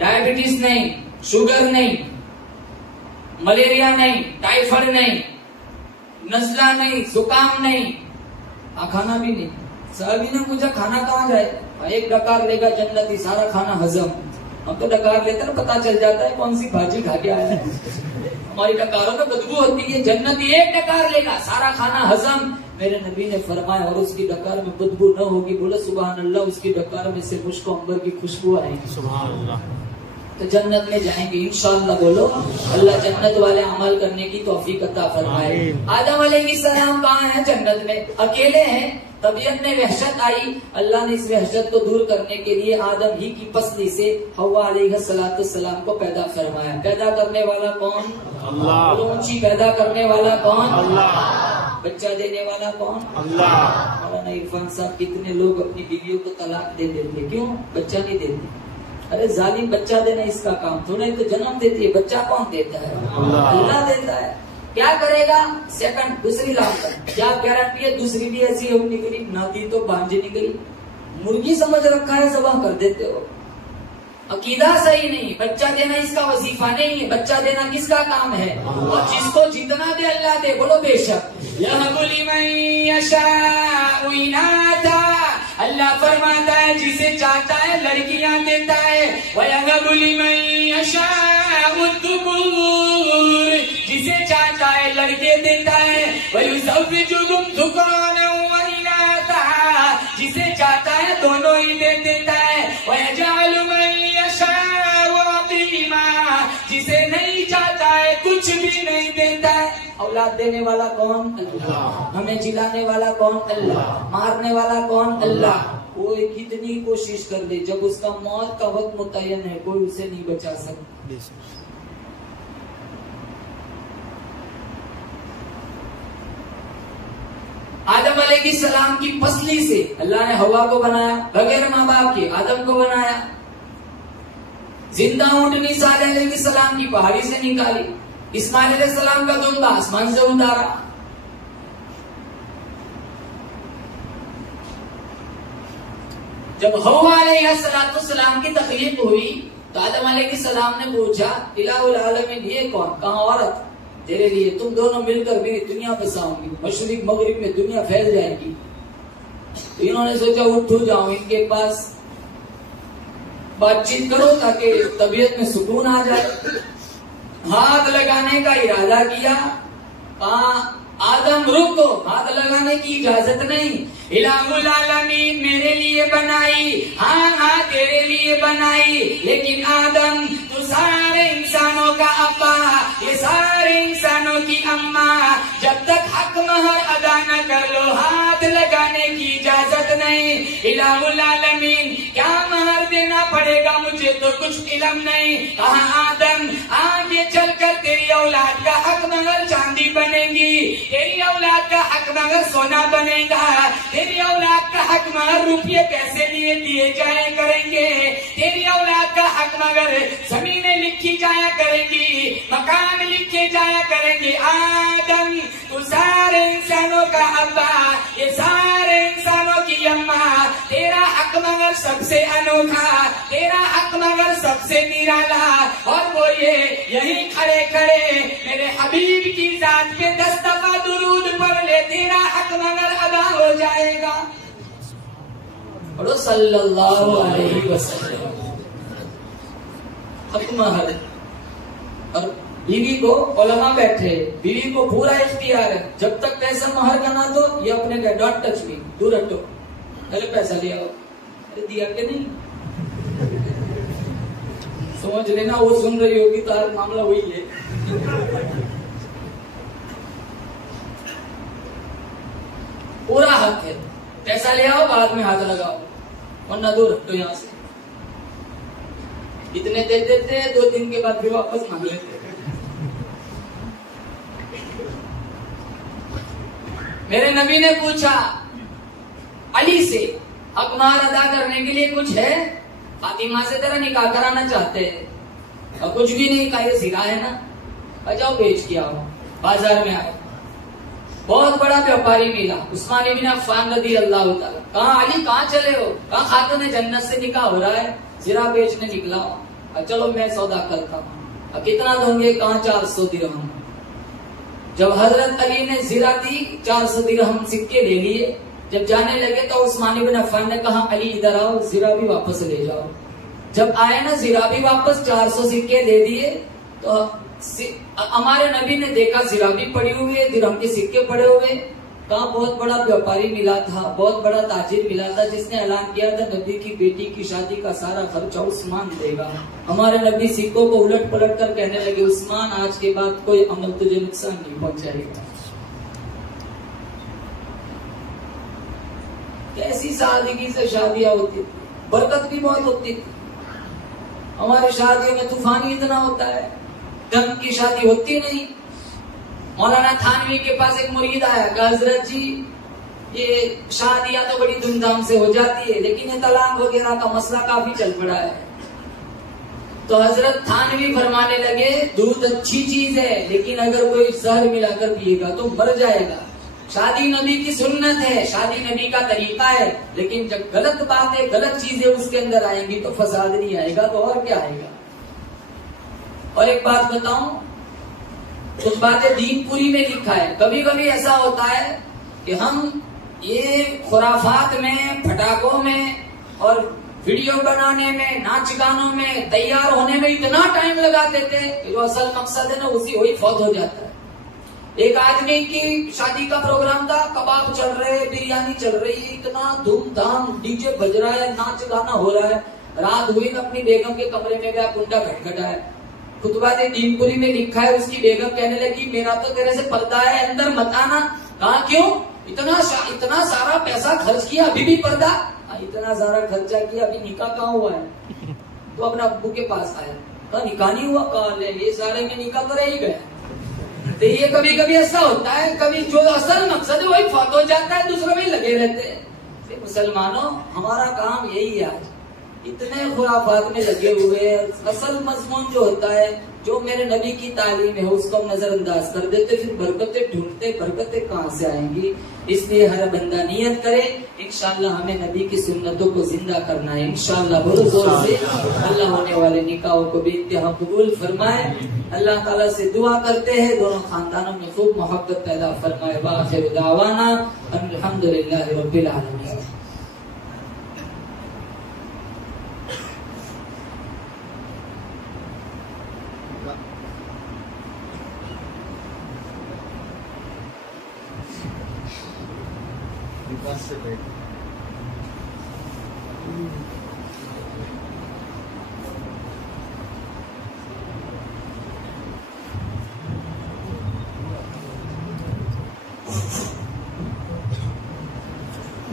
डायबिटीज नहीं, शुगर नहीं, मलेरिया नहीं, टाइफाइड नहीं, नजला नहीं, जुकाम नहीं, खाना भी नहीं। सभी ने पूछा खाना कहाँ जाए? एक डकार लेगा जन्नती, सारा खाना हजम। हम तो डकार लेते ना, पता चल जाता है कौन सी भाजी खा के आया है। हमारी डकारों में बदबू होती है, जन्नती एक डकार लेगा सारा खाना हजम। मेरे नबी ने फरमाया और उसकी डकार में बदबू न होगी। बोले सुभान अल्लाह, उसकी डकार में से मुश्क अंबर की खुशबू आएगी। सुभान अल्लाह। तो जन्नत में जाएंगे इंशाअल्लाह। बोलो अल्लाह जन्नत वाले अमल करने की तौफीक अता फरमाए। आदम अलैहिस्सलाम कहाँ हैं? जन्नत में अकेले हैं। तबीयत में वहशत आई, अल्लाह ने इस वहशत को दूर करने के लिए आदम ही की पसली से हव्वा अलैहिस्सलाम को पैदा फरमाया। पैदा करने वाला कौन? अल्लाह। ऊंची पैदा करने वाला कौन? अल्लाह। बच्चा देने वाला कौन? अल्लाह। मौलाना इरफान साहब, कितने लोग अपनी बीवियों को तलाक दे देते, क्यों? बच्चा नहीं देते। अरे जालिम, बच्चा देना इसका काम थोड़ा, तो जन्म देती है, बच्चा कौन देता है? अल्लाह देता है। क्या करेगा? सेकंड दूसरी लाभ क्या गारंटी है? दूसरी भी ऐसी हो निकली, नाती तो भांजी निकली। मुर्गी समझ रखा है, जबाह कर देते हो। अकीदा सही नहीं, बच्चा देना इसका वजीफा नहीं है। बच्चा देना किसका काम है? और जिसको जितना दे अल्लाह दे। बोलो बेशक। अल्लाह फरमाता है जिसे चाहता है लड़कियां देता है। जिसे चाहता है लड़के देता है। जिसे चाहता है दोनों ही दे देता है। जिसे नहीं चाहता है कुछ भी नहीं देता है। औलाद देने वाला कौन? अल्लाह। हमें जिलाने वाला कौन? अल्लाह। मारने वाला कौन? अल्लाह। कोई कितनी कोशिश कर ले, जब उसका मौत का वक्त मुतय्यन है, कोई उसे नहीं बचा सकता। आदम अलैहिस्सलाम की पसली से अल्लाह ने हवा को बनाया, बगैर माँ बाप के आदम को बनाया। जिंदा ऊँटनी सालेह अलैहिस्सलाम की पहाड़ी से निकाली। इस्माइल अलैहिस्सलाम का दुम्बा आसमान से उतारा। जब हव्वा अलैहिस्सलाम की तखलीक हुई तो आदम अलैहिस्सलाम ने पूछा, इलाहुल आलमीन ये कौन? कहाँ औरत? तेरे लिए तुम दोनों मिलकर मेरी दुनिया बसाओगी, मशरिक मगरिब में दुनिया फैल जाएगी। तो इन्होंने सोचा उठ जाओ, इनके पास बातचीत करो ताकि तबीयत में सुकून आ जाए। हाथ लगाने का इरादा किया, आदम रुको, हाथ लगाने की इजाजत नहीं। इलाहुल आलमीन मेरे लिए बनाई, हाँ हाँ तेरे लिए बनाई, लेकिन आदम तू सारे इंसानों का अब्बा, ये सारे इंसानों की अम्मा, जब तक हक महर अदा न कर लो हाथ लगाने की इजाजत नहीं। इलाहुल आलमीन, क्या महर देना पड़ेगा मुझे तो कुछ इल्म नहीं। कहा आदम, आगे चलकर तेरी औलाद का हक महर चांदी बनेगी, तेरी औलाद का हक महर सोना बनेगा, तेरी औलाद का हक महर रुपये पैसे लिए दिए जाया करेंगे, तेरी औलाद का हक महर जमीनें लिखी जाया करेंगी, मकान लिखे जाया करेंगे। आदम, तू सारे इंसानों का अब्बा, ये सारे इंसानों की अम्मा, तेरा हक मगर सबसे अनोखा, तेरा हक मगर सबसे निराला। और वो ये यहीं खड़े खड़े मेरे हबीब की जात पे 10 दफा दुरूद पढ़ ले, तेरा हक मगर अदा हो जाएगा। सल्लल्लाहु अलैहि वसल्लम। हक महर। और बीवी को, उलमा बैठे, बीवी को पूरा इख्तियार है, जब तक पैसा महर का ना दो ये अपने का डॉट टच मी, दूर हटो, पहले पैसा लिया, अरे दिया के नहीं, समझ लेना वो सुन रही होगी तो हर मामला वही है। पूरा हक है, पैसा ले आओ बाद में हाथ लगाओ, वरना दूर हटो यहां से। इतने दे देते हैं, 2 दिन के बाद फिर वापस मांग लेते हैं। मेरे नबी ने पूछा अली से, हक महर अदा करने के लिए कुछ है? फातिमा से तेरा निकाह कराना चाहते हैं। और कुछ भी नहीं, कहा सिरा है ना, जाओ बेच के आओ। बाजार में आए, बहुत बड़ा व्यापारी मिला, उस्मान इब्न अफ़्फ़ान रज़ी अल्लाह ताला। कहा अली कहाँ चले हो? कहा खातून जन्नत से निकाह हो रहा है, सिरा बेचने निकला हूं। चलो मैं सौदा करता हूँ। कितना दोगे? कहा 400 दिरहम। जब हजरत अली ने जिरा दी, 400 दिरहम सिक्के ले लिए। जब जाने लगे तो उस्मान इब्न अफ़्फ़ान ने कहा अली इधर आओ, जिरा भी वापस ले जाओ। जब आए ना जिरा भी वापस, 400 सिक्के दे दिए। तो हमारे नबी ने देखा जिरा भी पड़ी हुई है, दिरहम के सिक्के पड़े हुए। कहा बहुत बड़ा व्यापारी मिला था, बहुत बड़ा ताजिर मिला था, जिसने ऐलान किया था नबी की बेटी की शादी का सारा खर्चा उस्मान देगा। हमारे नबी सिक्कों को उलट पलट कर कहने लगे उस्मान आज के बाद कोई अमल तुझे नुकसान नहीं पहुंचाएगा। कैसी सादगी से शादियां होती थी, बरकत भी बहुत होती थी। हमारी शादियों में तूफान ही इतना होता है, ढंग की शादी होती नहीं। मौलाना थानवी के पास एक मुरीद आया, कहा हजरत जी ये शादियां तो बड़ी धूमधाम से हो जाती है, लेकिन ये तलाक वगैरह का मसला काफी चल पड़ा है। तो हजरत थानवी फरमाने लगे दूध अच्छी चीज है, लेकिन अगर कोई जहर मिलाकर पिएगा तो मर जाएगा। शादी नबी की सुन्नत है, शादी नबी का तरीका है, लेकिन जब गलत बातें, गलत चीजें उसके अंदर आएंगी तो फसाद नहीं आएगा तो और क्या आएगा। और एक बात बताऊं, कुछ बातें दीनपुरी में लिखा है। कभी कभी ऐसा होता है कि हम ये खुराफात में, फटाकों में और वीडियो बनाने में, नाच गानों में, तैयार होने में इतना टाइम लगा देते हैं, जो असल मकसद है ना उसी वही फौत हो जाता है। एक आदमी की शादी का प्रोग्राम था, कबाब चल रहे, बिरयानी चल रही है, इतना धूमधाम, डीजे बज रहा है, नाच गाना हो रहा है। रात हुई ना, अपनी बेगम के कमरे में गया, कुंडा खटखटाया। खुतबा दीनपुरी में लिखा है, उसकी बेगम कहने लगी मेरा तो तेरे से पर्दा है, अंदर मत आना। कहा क्यों? इतना सारा पैसा खर्च किया, अभी भी पर्दा? इतना सारा खर्चा किया, अभी निकाह कहाँ हुआ है? तो अपने अब्बू के पास आया, कहा निकाह नहीं हुआ? कहा ले, ये सारे में निकाह तो रह ही गया। तो ये कभी कभी ऐसा होता है, कभी जो असल मकसद है वही फौत हो जाता है, दूसरों में लगे रहते हैं। मुसलमानों, हमारा काम यही है, आज इतने खुराफात में लगे हुए, असल मजमून जो होता है, जो मेरे नबी की तालीम है, उसको हम नजरअंदाज कर देते, फिर बरकतें ढूंढते, बरकतें कहाँ से आएंगी। इसलिए हर बंदा नियत करे, इंशाअल्लाह हमें नबी की सुन्नतों को जिंदा करना है। इंशाअल्लाह बहुत जोर से अल्लाह होने वाले निकाहों को बेइंतहा कबूल फरमाए। अल्लाह ताला से दुआ करते हैं दोनों खानदानों में खूब मोहब्बत पैदा फरमाए। वाखिर दावाना अल्हम्दुलिल्लाहि रब्बिल आलमीन।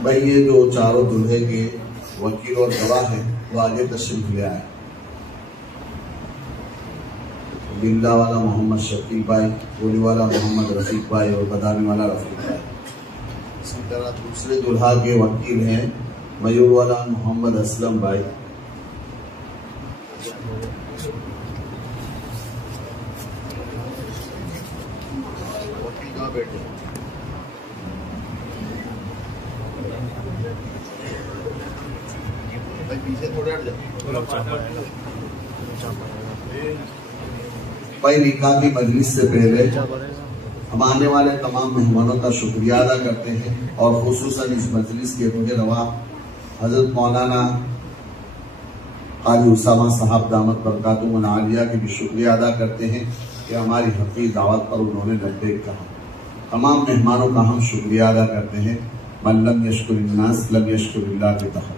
भाई ये जो चारों दूल्हे के वकील और गवाह हैं वो आगे तशरीफ ले आए। बिल्ला वाला मोहम्मद शकील भाई, गोली वाला मोहम्मद रफीक भाई और बदामी वाला रफीक भाई। इसी तरह दूसरे दुल्हा के वकील हैं मयूर वाला मोहम्मद असलम भाई। वकील कहाँ बैठे? भाई पीछे थोड़ा हट जाओ। भाई निकाह की मजलिस से पहले हम आने वाले तमाम मेहमानों का शुक्रिया अदा करते हैं और खुसूसन इस मजलिस के रूह रवा हजरत मौलाना काजी उसामा साहब दामत बरकातुहुम आलिया की भी शुक्रिया अदा करते हैं कि हमारी हकीकी दावत पर उन्होंने लब्बैक कहा। तमाम मेहमानों का हम शुक्रिया अदा करते हैं। मन लम यशकुरिन्नास लम यशकुरिल्लाह के तहत।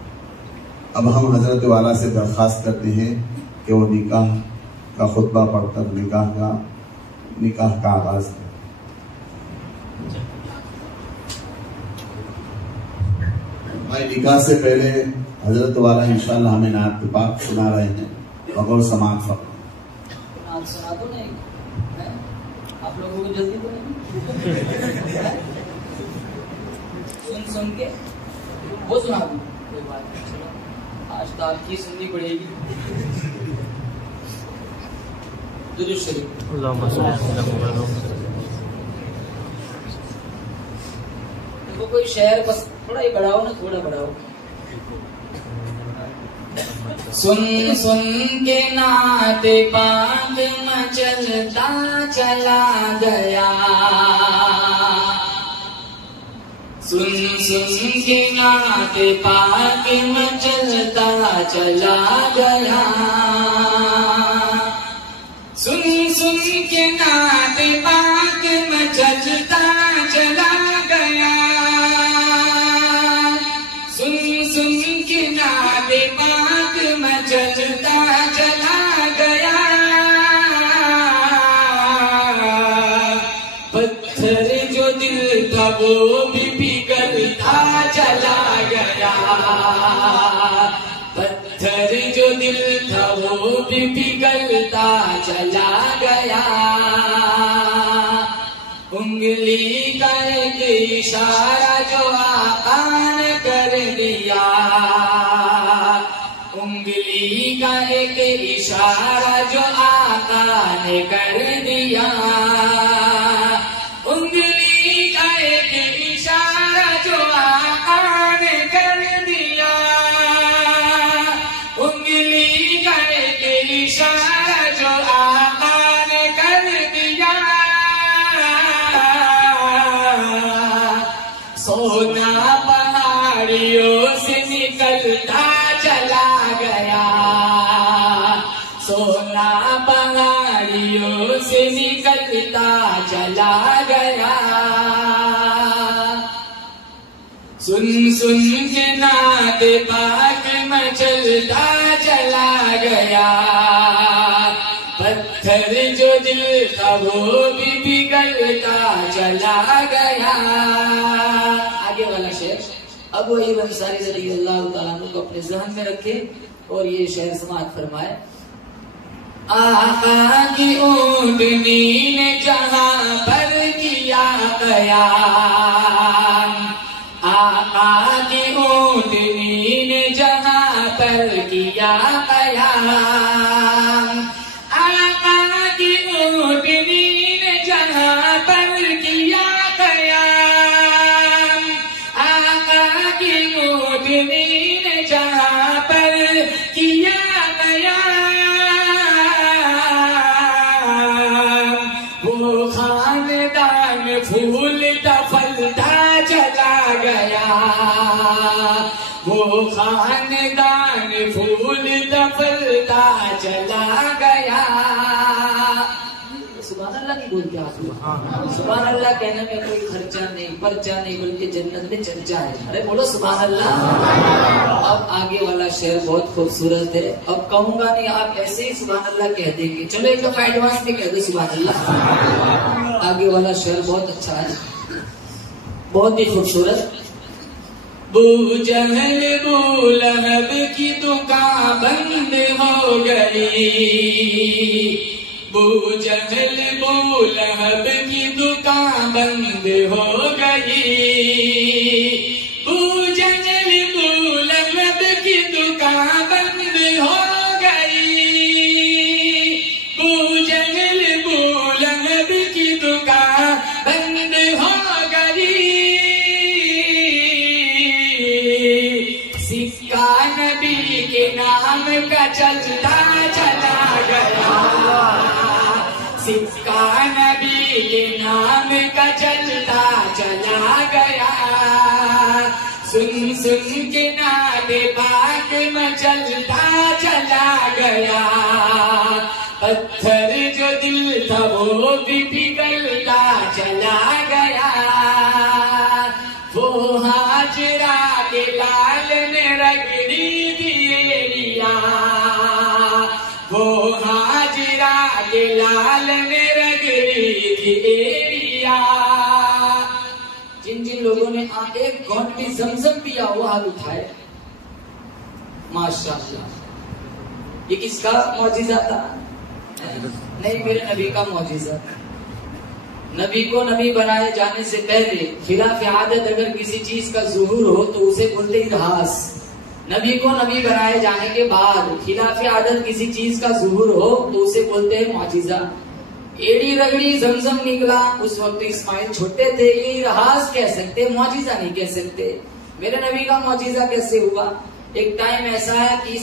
अब हम हजरत वाला से दरख्वास्त करते हैं कि वो निकाह का खुतबा पढ़कर निकाह का आगाज करें। भाई निकाह से पहले हजरत वाला इंशाअल्लाह हमें नात पाक सुना रहे हैं। बगौर समाअत फरमाएं। सुना दो नहीं, आप लोगों को जल्दी तो नहीं सुन के वो सुना दो, कोई बात नहीं। चलो आज तो आपकी सुननी पड़ेगी। दुरूद शरीफ। देखो कोई शेर बस थोड़ा ही बढ़ाओ ना, थोड़ा बढ़ाओ। सुन सुन के नाते पाक मचलता चला गया, सुन सुन के नाते पाक मचलता चला गया, सुन सुन के नाते पाक मचलता चला गया, सुन सुन के नाते पाक मचलता चला गया। पत्थर जो दिल था वो भी पिघलता चला गया, पत्थर जो दिल था वो भी पिघलता चला गया। उंगली का एक इशारा जो आका ने कर दिया, उंगली का एक इशारा जो आका ने कर दिया, उंगली का एक इशारा जो आका ने कर दिया, उंगली का एक इशारा जो आका ने कर दिया। सोना पहाड़ियों से निकलता चला गया, सोना पहाड़ियों से निकलता चला गया। सुन सुन के नाते पाक मचलता चला गया, पत्थर जो दिल था वो भी पिघलता चला गया। आगे वाला शेर अबू अय्यूब अंसारी रज़ियल्लाहु ताला अन्हु को अपने ज़हन में रखे और ये शेर समाअत फरमाए। आका की ऊँटनी ने जहाँ पर किया कयाम, आका की ऊँटनी ने जहाँ पर किया कयाम, आका की ऊँटनी ने जहाँ पर किया कयाम, आका की ऊँटनी ने जहाँ पर किया कयाम। वो खानदान फूलता फलता चला गया, वो खानदान फूलता फलता चला गया। सुभान अल्लाह नहीं बोलते आप लोग? सुभान अल्लाह कहने में कोई खर्चा नहीं, पर्चा नहीं, बल्कि जन्नत में चर्चा है। अरे बोलो सुभान अल्लाह। अब आगे वाला शेर बहुत खूबसूरत है। अब कहूंगा नहीं, आप ऐसे ही सुभान अल्लाह कह देंगे। चलो एक दफा एडवांस में कह दो सुभान अल्लाह। आगे वाला शेर बहुत अच्छा है, बहुत ही खूबसूरत। बू जहल बू लहब की दुकान बंद हो गई, बू जहल बू लहब की दुकान बंद हो गई, बू जहल बू लहब की दुकान बंद हो गई, बू जहल बू लहब की दुकान बंद हो गई। सिक्का नबी के नाम का चलता चला गया, सिक्का नबी के नाम का चलता चला गया, सुन सुन के नादे पाक में चलता चला गया, पत्थर जो दिल था वो भी पिघलता चला गया, वो हाजरा के लाल ने रगड़ी दिए लिया, वो हाजरा के लाल ने रगड़ी दिए लिया। जिन जिन लोगों ने एक घोंट भी जमजम पिया वो हाथ उठाए। माशाअल्लाह। ये किसका मौजिजा था? नहीं, मेरे नबी का मौजिजा। नबी को नबी बनाए जाने से पहले खिलाफ आदत अगर किसी चीज का ज़ुहूर हो तो उसे बोलते इरहास। नबी को नबी बनाए जाने के बाद खिलाफ आदत किसी चीज का ज़ुहूर हो तो उसे बोलते हैं मौजिजा। एड़ी रगड़ी जमजम निकला, उस वक्त इस्माइल छोटे थे, ये इरहास कह सकते, मौजिजा नहीं कह सकते। मेरे नबी का मौजिजा कैसे हुआ? एक टाइम ऐसा है कि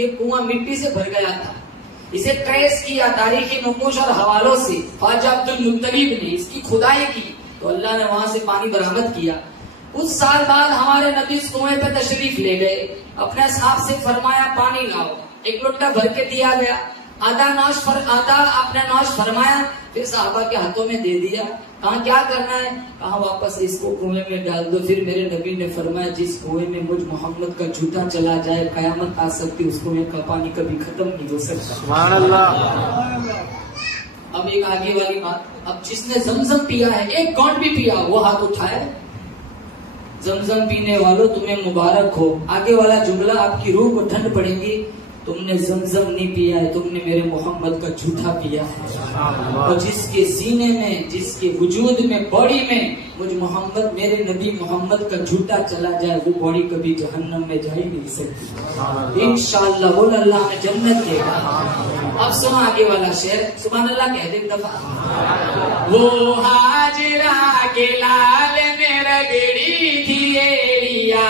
ये कुआं मिट्टी से भर गया था, इसे ट्रेस किया तारीखी नकूश और हवालों से, ख्वाजा अब्दुल मुत्तलिब ने इसकी खुदाई की तो अल्लाह ने वहां से पानी बरामद किया। कुछ साल बाद हमारे नबी इस कुएं पे तशरीफ ले गए, अपने साहब से फरमाया पानी लाओ, एक लोटा भर के दिया गया, आधा आपने नौश फरमाया, फिर साहबा के हाथों में दे दिया। कहा क्या करना है? कहा वापस इसको कुएं में डाल दो। फिर मेरे नबी ने फरमाया जिस कुएं में मुझ मोहम्मद का जूता चला जाए कयामत आ सकती, उस कुएं का पानी कभी खत्म नहीं हो सकता। सुभान अल्लाह। अब एक आगे वाली बात, अब जिसने जमजम पिया है, एक घोंट भी पिया, वो हाथ उठाए। जमजम पीने वालों तुम्हें मुबारक हो। आगे वाला जुमला आपकी रूह को ठंड पड़ेगी, तुमने जमजम नहीं पिया है, तुमने मेरे मोहम्मद का झूठा पिया है। और जिसके सीने में, जिसके वजूद में, बॉडी में मुझ मोहम्मद, मेरे नबी मोहम्मद का झूठा चला जाए, वो बॉडी कभी जहन्नम में जा ही नहीं सकती। इंशाअल्लाह बोल अल्लाह में जन्नत देगा। अब सुनो आगे वाला शेर, सुभान अल्लाह कह दे एक दफा। वो हाजरा के लाल में रगड़ी थी एड़िया,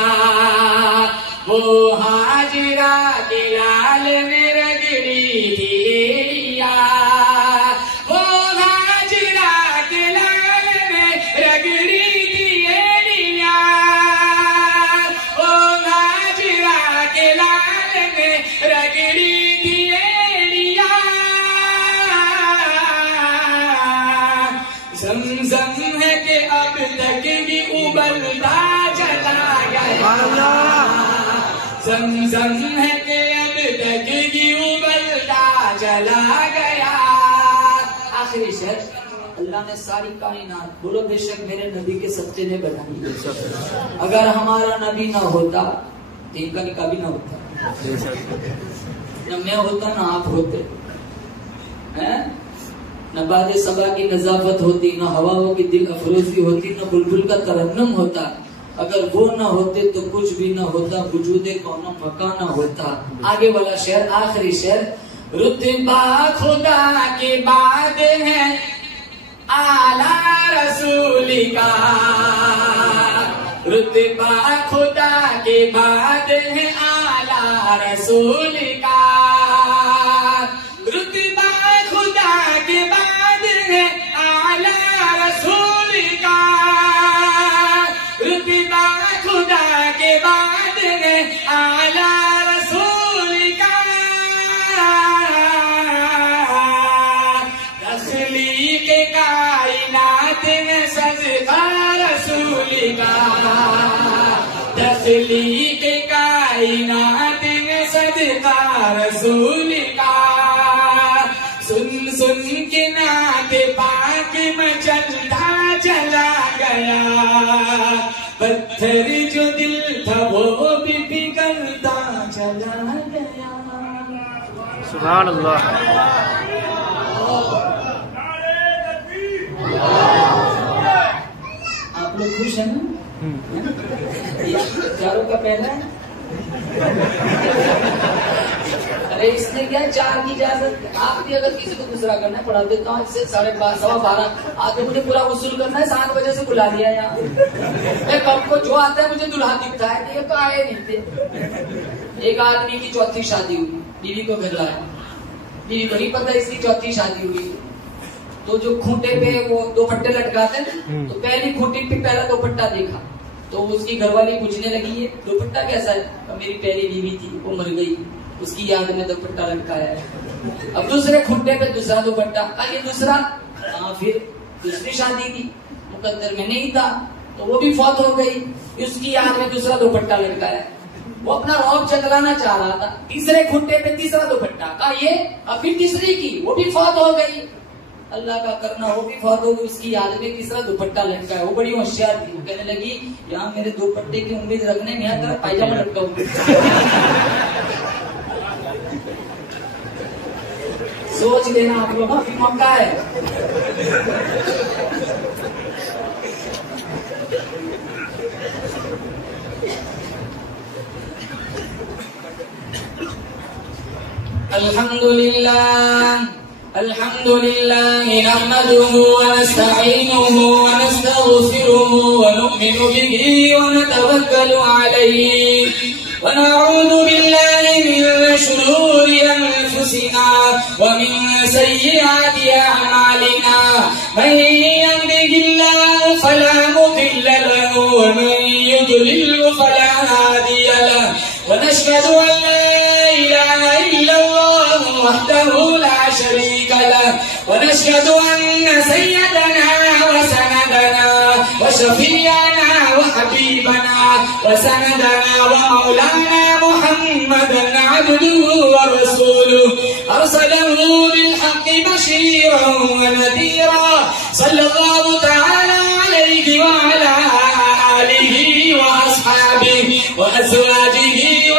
वो हाजरा के लाल में रगड़ी थी एड़िया, वो हाजरा के लाल में रगड़ी थी एड़िया, वो हाजरा के लाल में रगड़ी थी एड़िया। ज़मज़म है कि अब तक भी उबलता चला गया, ज़मज़म है कि अब तक भी उबलता चला गया। आखिरी शेर, अल्लाह ने सारी कायनात, बोलो बेशक मेरे नबी के सच्चे ने बनाई, अगर हमारा नबी ना होता तो इनका निकाह भी ना होता, न मैं होता ना आप होते हैं, न बादे सबा की नजाफत होती, न हवाओं की दिल अफरोजी होती, न बुलबुल का तरन्नुम होता। अगर वो ना होते तो कुछ भी ना होता, वजूदे कौनो मका ना होता। आगे वाला शेर, आखिरी शेर, रुतबा खुदा के बाद है आला रसूल का, रुतबा खुदा के बाद है आला रसूल का, रुतबा खुदा के बाद है आला रसूल का, रुतबा खुदा के बाद है आला रसूल का, तख्लीक कायनात में सजदा रसूल का, तख्लीक कायनात में सजदा रसूल का। सुन सुन के नात पाक में चलता चला गया, पत्थर जो दिल सुभान अल्लाह। आप लोग खुश हैं ना? चारों का पहला है। अरे इसने क्या 4 की इजाजत, आप भी अगर किसी को दूसरा करना है पढ़ा देता हूँ। इससे 12:15 आगे मुझे पूरा वसूल करना है। 7 बजे से बुला लिया यहाँ। मैं कब को जो आता है मुझे दुल्हा दिखता है कि ये तो आए नहीं थे। एक आदमी की 4थी शादी हुई, बीवी को घर लाया। बीवी को नहीं पता इसकी 4थी शादी हुई। तो जो खूंटे पे वो 2 पट्टे लटकाते हैं, तो पहली खूंटी पे पहला 2 पट्टा देखा। तो उसकी घरवाली पूछने लगी है 2 पट्टा कैसा है? तो मेरी पहली बीवी थी, वो मर गई, उसकी याद में 2 पट्टा लटकाया है। अब दूसरे खूंटे पे दूसरा 2 पट्टा, ये दूसरा। फिर दूसरी शादी की, मुकद्दर में नहीं था, तो वो भी फौत हो गई, उसकी याद में दूसरा 2 पट्टा लटकाया। वो अपना रौब चलाना चाह रहा था, तीसरे खूंटे पे तीसरा 2 पट्टा का ये। अब फिर तीसरी की, वो भी फौत हो गई। अल्लाह का करना, वो भी फौत हो गई, उसकी याद में तीसरा 2 पट्टा लटका है। वो बड़ी होशियार थी, वो कहने लगी यहाँ मेरे 2 पट्टे की उम्मीद रखने में तेरा पायजामा लटकाऊंगी। सोच लेना आप लोग, अभी मौका है। अल्हम्दुलिल्लाह अल्हम्दुलिल्लाह नहमदुहु व नस्तईनुहु व नस्तगफिरुहु व नु'मिनु बिही व नतवक्कलु अलैहि व नऊज़ु बिल्लाहि मिन शुरूरि अनफुसिना व मिन सय्यिआति अअमालिना। मन यहदिहिल्लाहु फला मुदिल्ल लहु व मन युद्लिल्हु फला हादिय लहु व नशहदु अन ला इलाहा इल्लल्लाहु वहदहु ला शरीक लहु व नशहदु अन्न सय्यदना व सनदना व शफीअना व हबीबना व सनदना व मौलाना मुहम्मदन अब्दुहु व रसूलुहु अरसलहु बिलहक़्क़ि बशीरन व नज़ीरा सल्लल्लाहु तआला अलैहि व अला आलिहि व अस्हाबिहि व अज़वाजिहि व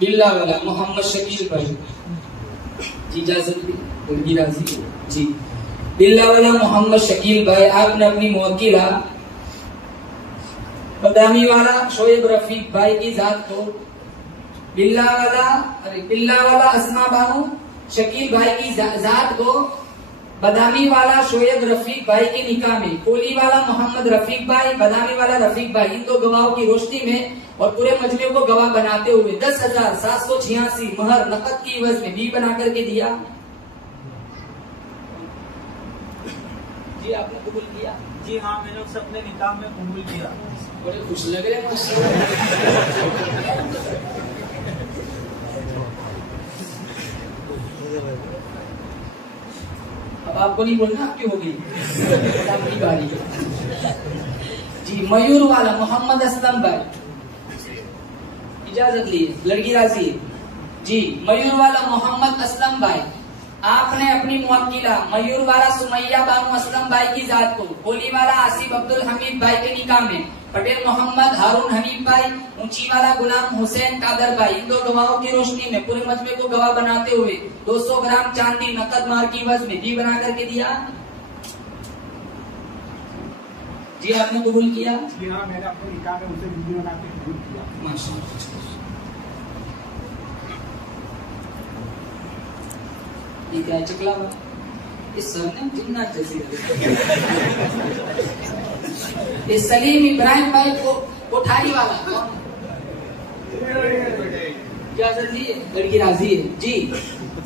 बिल्ला वाला मोहम्मद शकील भाई इजाजत दी राजी जी। बिल्लावाला मोहम्मद शकील भाई, आपने अपनी मुवक्किला बदामी वाला शोएब रफीक भाई की जात को बिल्लावाला अस्मा बानू शकील भाई की जात को बदामी वाला शोएब रफीक भाई के निकाह में, कोली वाला मोहम्मद रफीक भाई, बदामी वाला रफीक भाई, इन दो गवाहों की रोशनी में और पूरे मजमे को गवाह बनाते हुए 10,786 महर नकद की इवज में भी बना करके दिया। जी आपने कबूल किया? जी हाँ, मैंने उसे अपने निकाह में कबूल किया। बड़े खुश लग रहे हैं अब आपको नहीं बोलना, आपकी होगी आपकी बारी जी। मयूर वाला मोहम्मद असलम भाई, इजाजत लिए, लड़की राजी है जी। मयूर वाला मोहम्मद असलम भाई, आपने अपनी मुवक्किला मयूर वाला सुमैया बानू असलम भाई की जात को, कोली वाला आसिफ अब्दुल हमीद भाई के निकाह में, पटेल मोहम्मद हारून हनीफ भाई, ऊंची वाला गुलाम हुसैन कादर भाई, इन दो गवाहों की रोशनी में पूरे मजमे को गवाह बनाते हुए 200 ग्राम चांदी नकद मार की वजह में भी बना करके दिया। जी आपने कबूल किया? जी हाँ, मैंने अपने निकाह में उसे वीडियो बना के कबूल किया। माशाअल्लाह। ये क्या चकला हुआ? इस सरनेम जिन्नात जैसी ये सलीम इब्राहिम भाई को कोठारी वाला क्या जल्दी है? लड़की राजी है जी।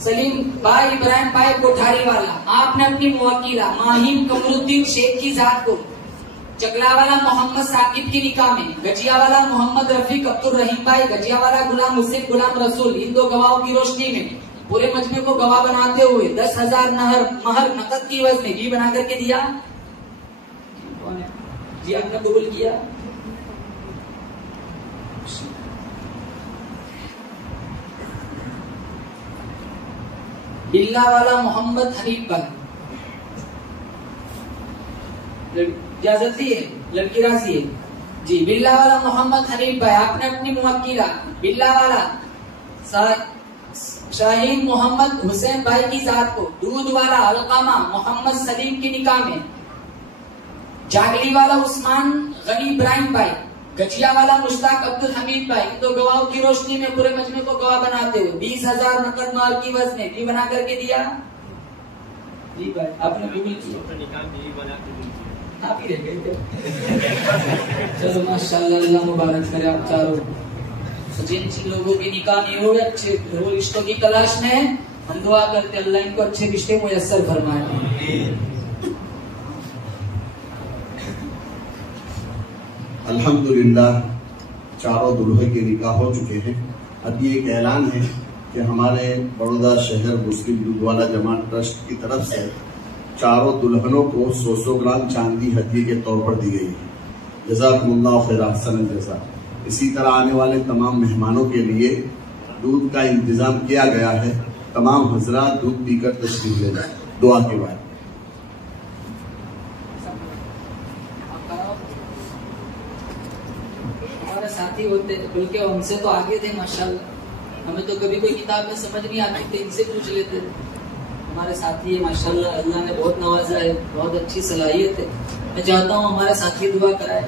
सलीम भाई इब्राहिम भाई कोठारी वाला, आपने अपनी मुवक्किला माहिम कमरुद्दीन शेख की जात को, चकला वाला मोहम्मद साकिब की निकाह में, गजिया वाला मोहम्मद रफीक अब्दुल रहीम भाई, गजिया वाला गुलाम हुसैन गुलाम रसूल, इन दो गवाहों की रोशनी में पूरे मजमे को गवाह बनाते हुए 10,000 महर नकद की वजह में भी बना करके दिया। जी आपने कबूल किया? बिल्ला वाला मोहम्मद हनीफ भाई, इजाजत दी है, लड़की राजी है जी। बिल्ला वाला मोहम्मद हनीफ भाई, आपने अपनी मुवक्किला बिल्ला वाला शाहीन मोहम्मद हुसैन भाई की जात को, दूध वाला अलकामा मोहम्मद सलीम की निकाह में, जागली वाला उस्मान गनी इब्राहिम भाई, गजिया वाला मुश्ताक अब्दुल हमीद भाई, इन दो गवाहों की रोशनी में पूरे मजमे को गवाह बनाते हुए 20,000 नकद माल की वजह में भी बना करके दिया। जी भाई आपने कबूल किया? आप ही रह गए। चलो माशाल्लाह, अल्लाह मुबारक करे आप चारों। जिन लोगों के निकाह नहीं हुए, अच्छे रिश्तों की तलाश में है, हम दुआ करते अल्लाह इनको अच्छे रिश्ते मुयस्सर फरमाए। अल्हम्दुलिल्लाह, चारों दुल्हे के निकाह हो चुके हैं। अब ये एक ऐलान है कि हमारे बड़ौदा शहर मुस्लिम गुरुद्वारा जमात ट्रस्ट की तरफ से चारों दुल्हनों को 100 ग्राम चांदी हदिये के तौर पर दी गई है। जज़ाकुमुल्लाह खैर, अहसन जज़ा। इसी तरह आने वाले तमाम मेहमानों के लिए दूध का इंतजाम किया गया है। तमाम हजरात दूध पीकर तशरीफ ले जाए दुआ के बाद। हमारे साथी होते बल्कि हमसे तो आगे थे माशाल्लाह, हमें तो कभी कोई किताब में समझ नहीं आती थी, इनसे पूछ लेते थे। हमारे साथी है माशाल्लाह, अल्लाह ने बहुत नवाजा है, बहुत अच्छी सलाहियत है। मैं चाहता हूँ हमारे साथी दुआ कराए।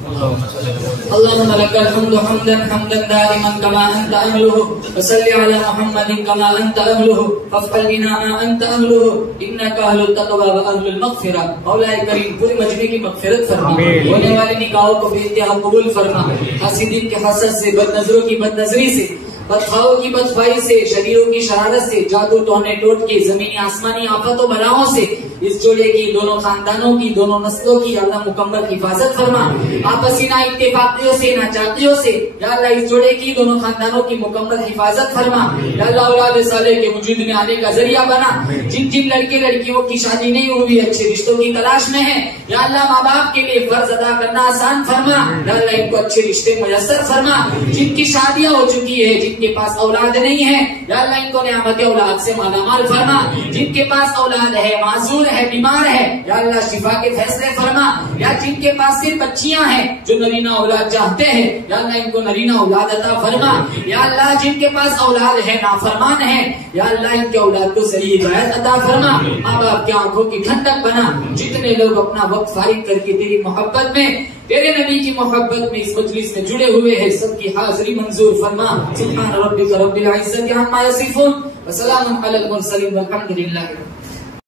अल्लाहुम्मा लकल हम्दु हम्दन हम्दन दाइमन कमा अंत अहलुहु व सल्लि अला मुहम्मदिन कमा अंत अहलुहु फफ़अल बिना मा अंत अहलुहु इन्नका अहलुत तक़वा व अहलुल मग़फ़िरा। मौला करीम पूरे मजमे की मग़फ़िरत फरमा, होने वाले निकाहों को बेइंतहा कबूल फरमा, हासिदीन के हसद से, बदनजरों की बदनजरी से, बदखाओं की बदखाई से, शरीरों की शरारत से, जादू टोने टोट के, जमीनी आसमानी आफतों बलाओं से इस जोड़े की, दोनों खानदानों की, दोनों नस्लों की अल्लाह मुकम्मल हिफाजत फरमा। आपसी ना इत्तेफाकियों से, ना चाकियों से या अल्लाह इस जोड़े की, दोनों खानदानों की मुकम्मल हिफाजत फरमा। या अल्लाह औलाद सालेह के वजूद में आने का जरिया बना। जिन जिन लड़के लड़कियों की शादी नहीं हुई, अच्छे रिश्तों की तलाश में है, या अल्लाह माँ बाप के लिए फर्ज अदा करना आसान फरमा। या अल्लाह इनको अच्छे रिश्ते मुयस्सर फरमा। जिनकी शादियां हो चुकी है, जिनके जिनके पास औलाद नहीं है या अल्लाह इनको नेमत औलाद से मालामाल फरमा। जिनके पास औलाद है, माजूर है, बीमार है, या अल्लाह शिफा के फैसले फरमा। या जिनके पास सिर्फ बच्चियां हैं जो नरीना औलाद चाहते हैं, या अल्लाह इनको नरीना औलाद अता फरमा। या अल्लाह जिनके पास औलाद है, नाफरमान है, या अल्लाह इनके औलाद को सही हिदायत अता फरमा। माँ बाप की आंखों की ठंडक बना। जितने लोग अपना वक्त फारिग करके तेरी मोहब्बत में, तेरे नबी की मोहब्बत में इस मजलिस में जुड़े हुए हैं, सबकी हाजिरी मंजूर फरमा। सुब्हान रब्बिका रब्बिल इज्जति अम्मा यसिफून व सलामुन अलल मुरसलीन वल्हम्दुलिल्लाहि।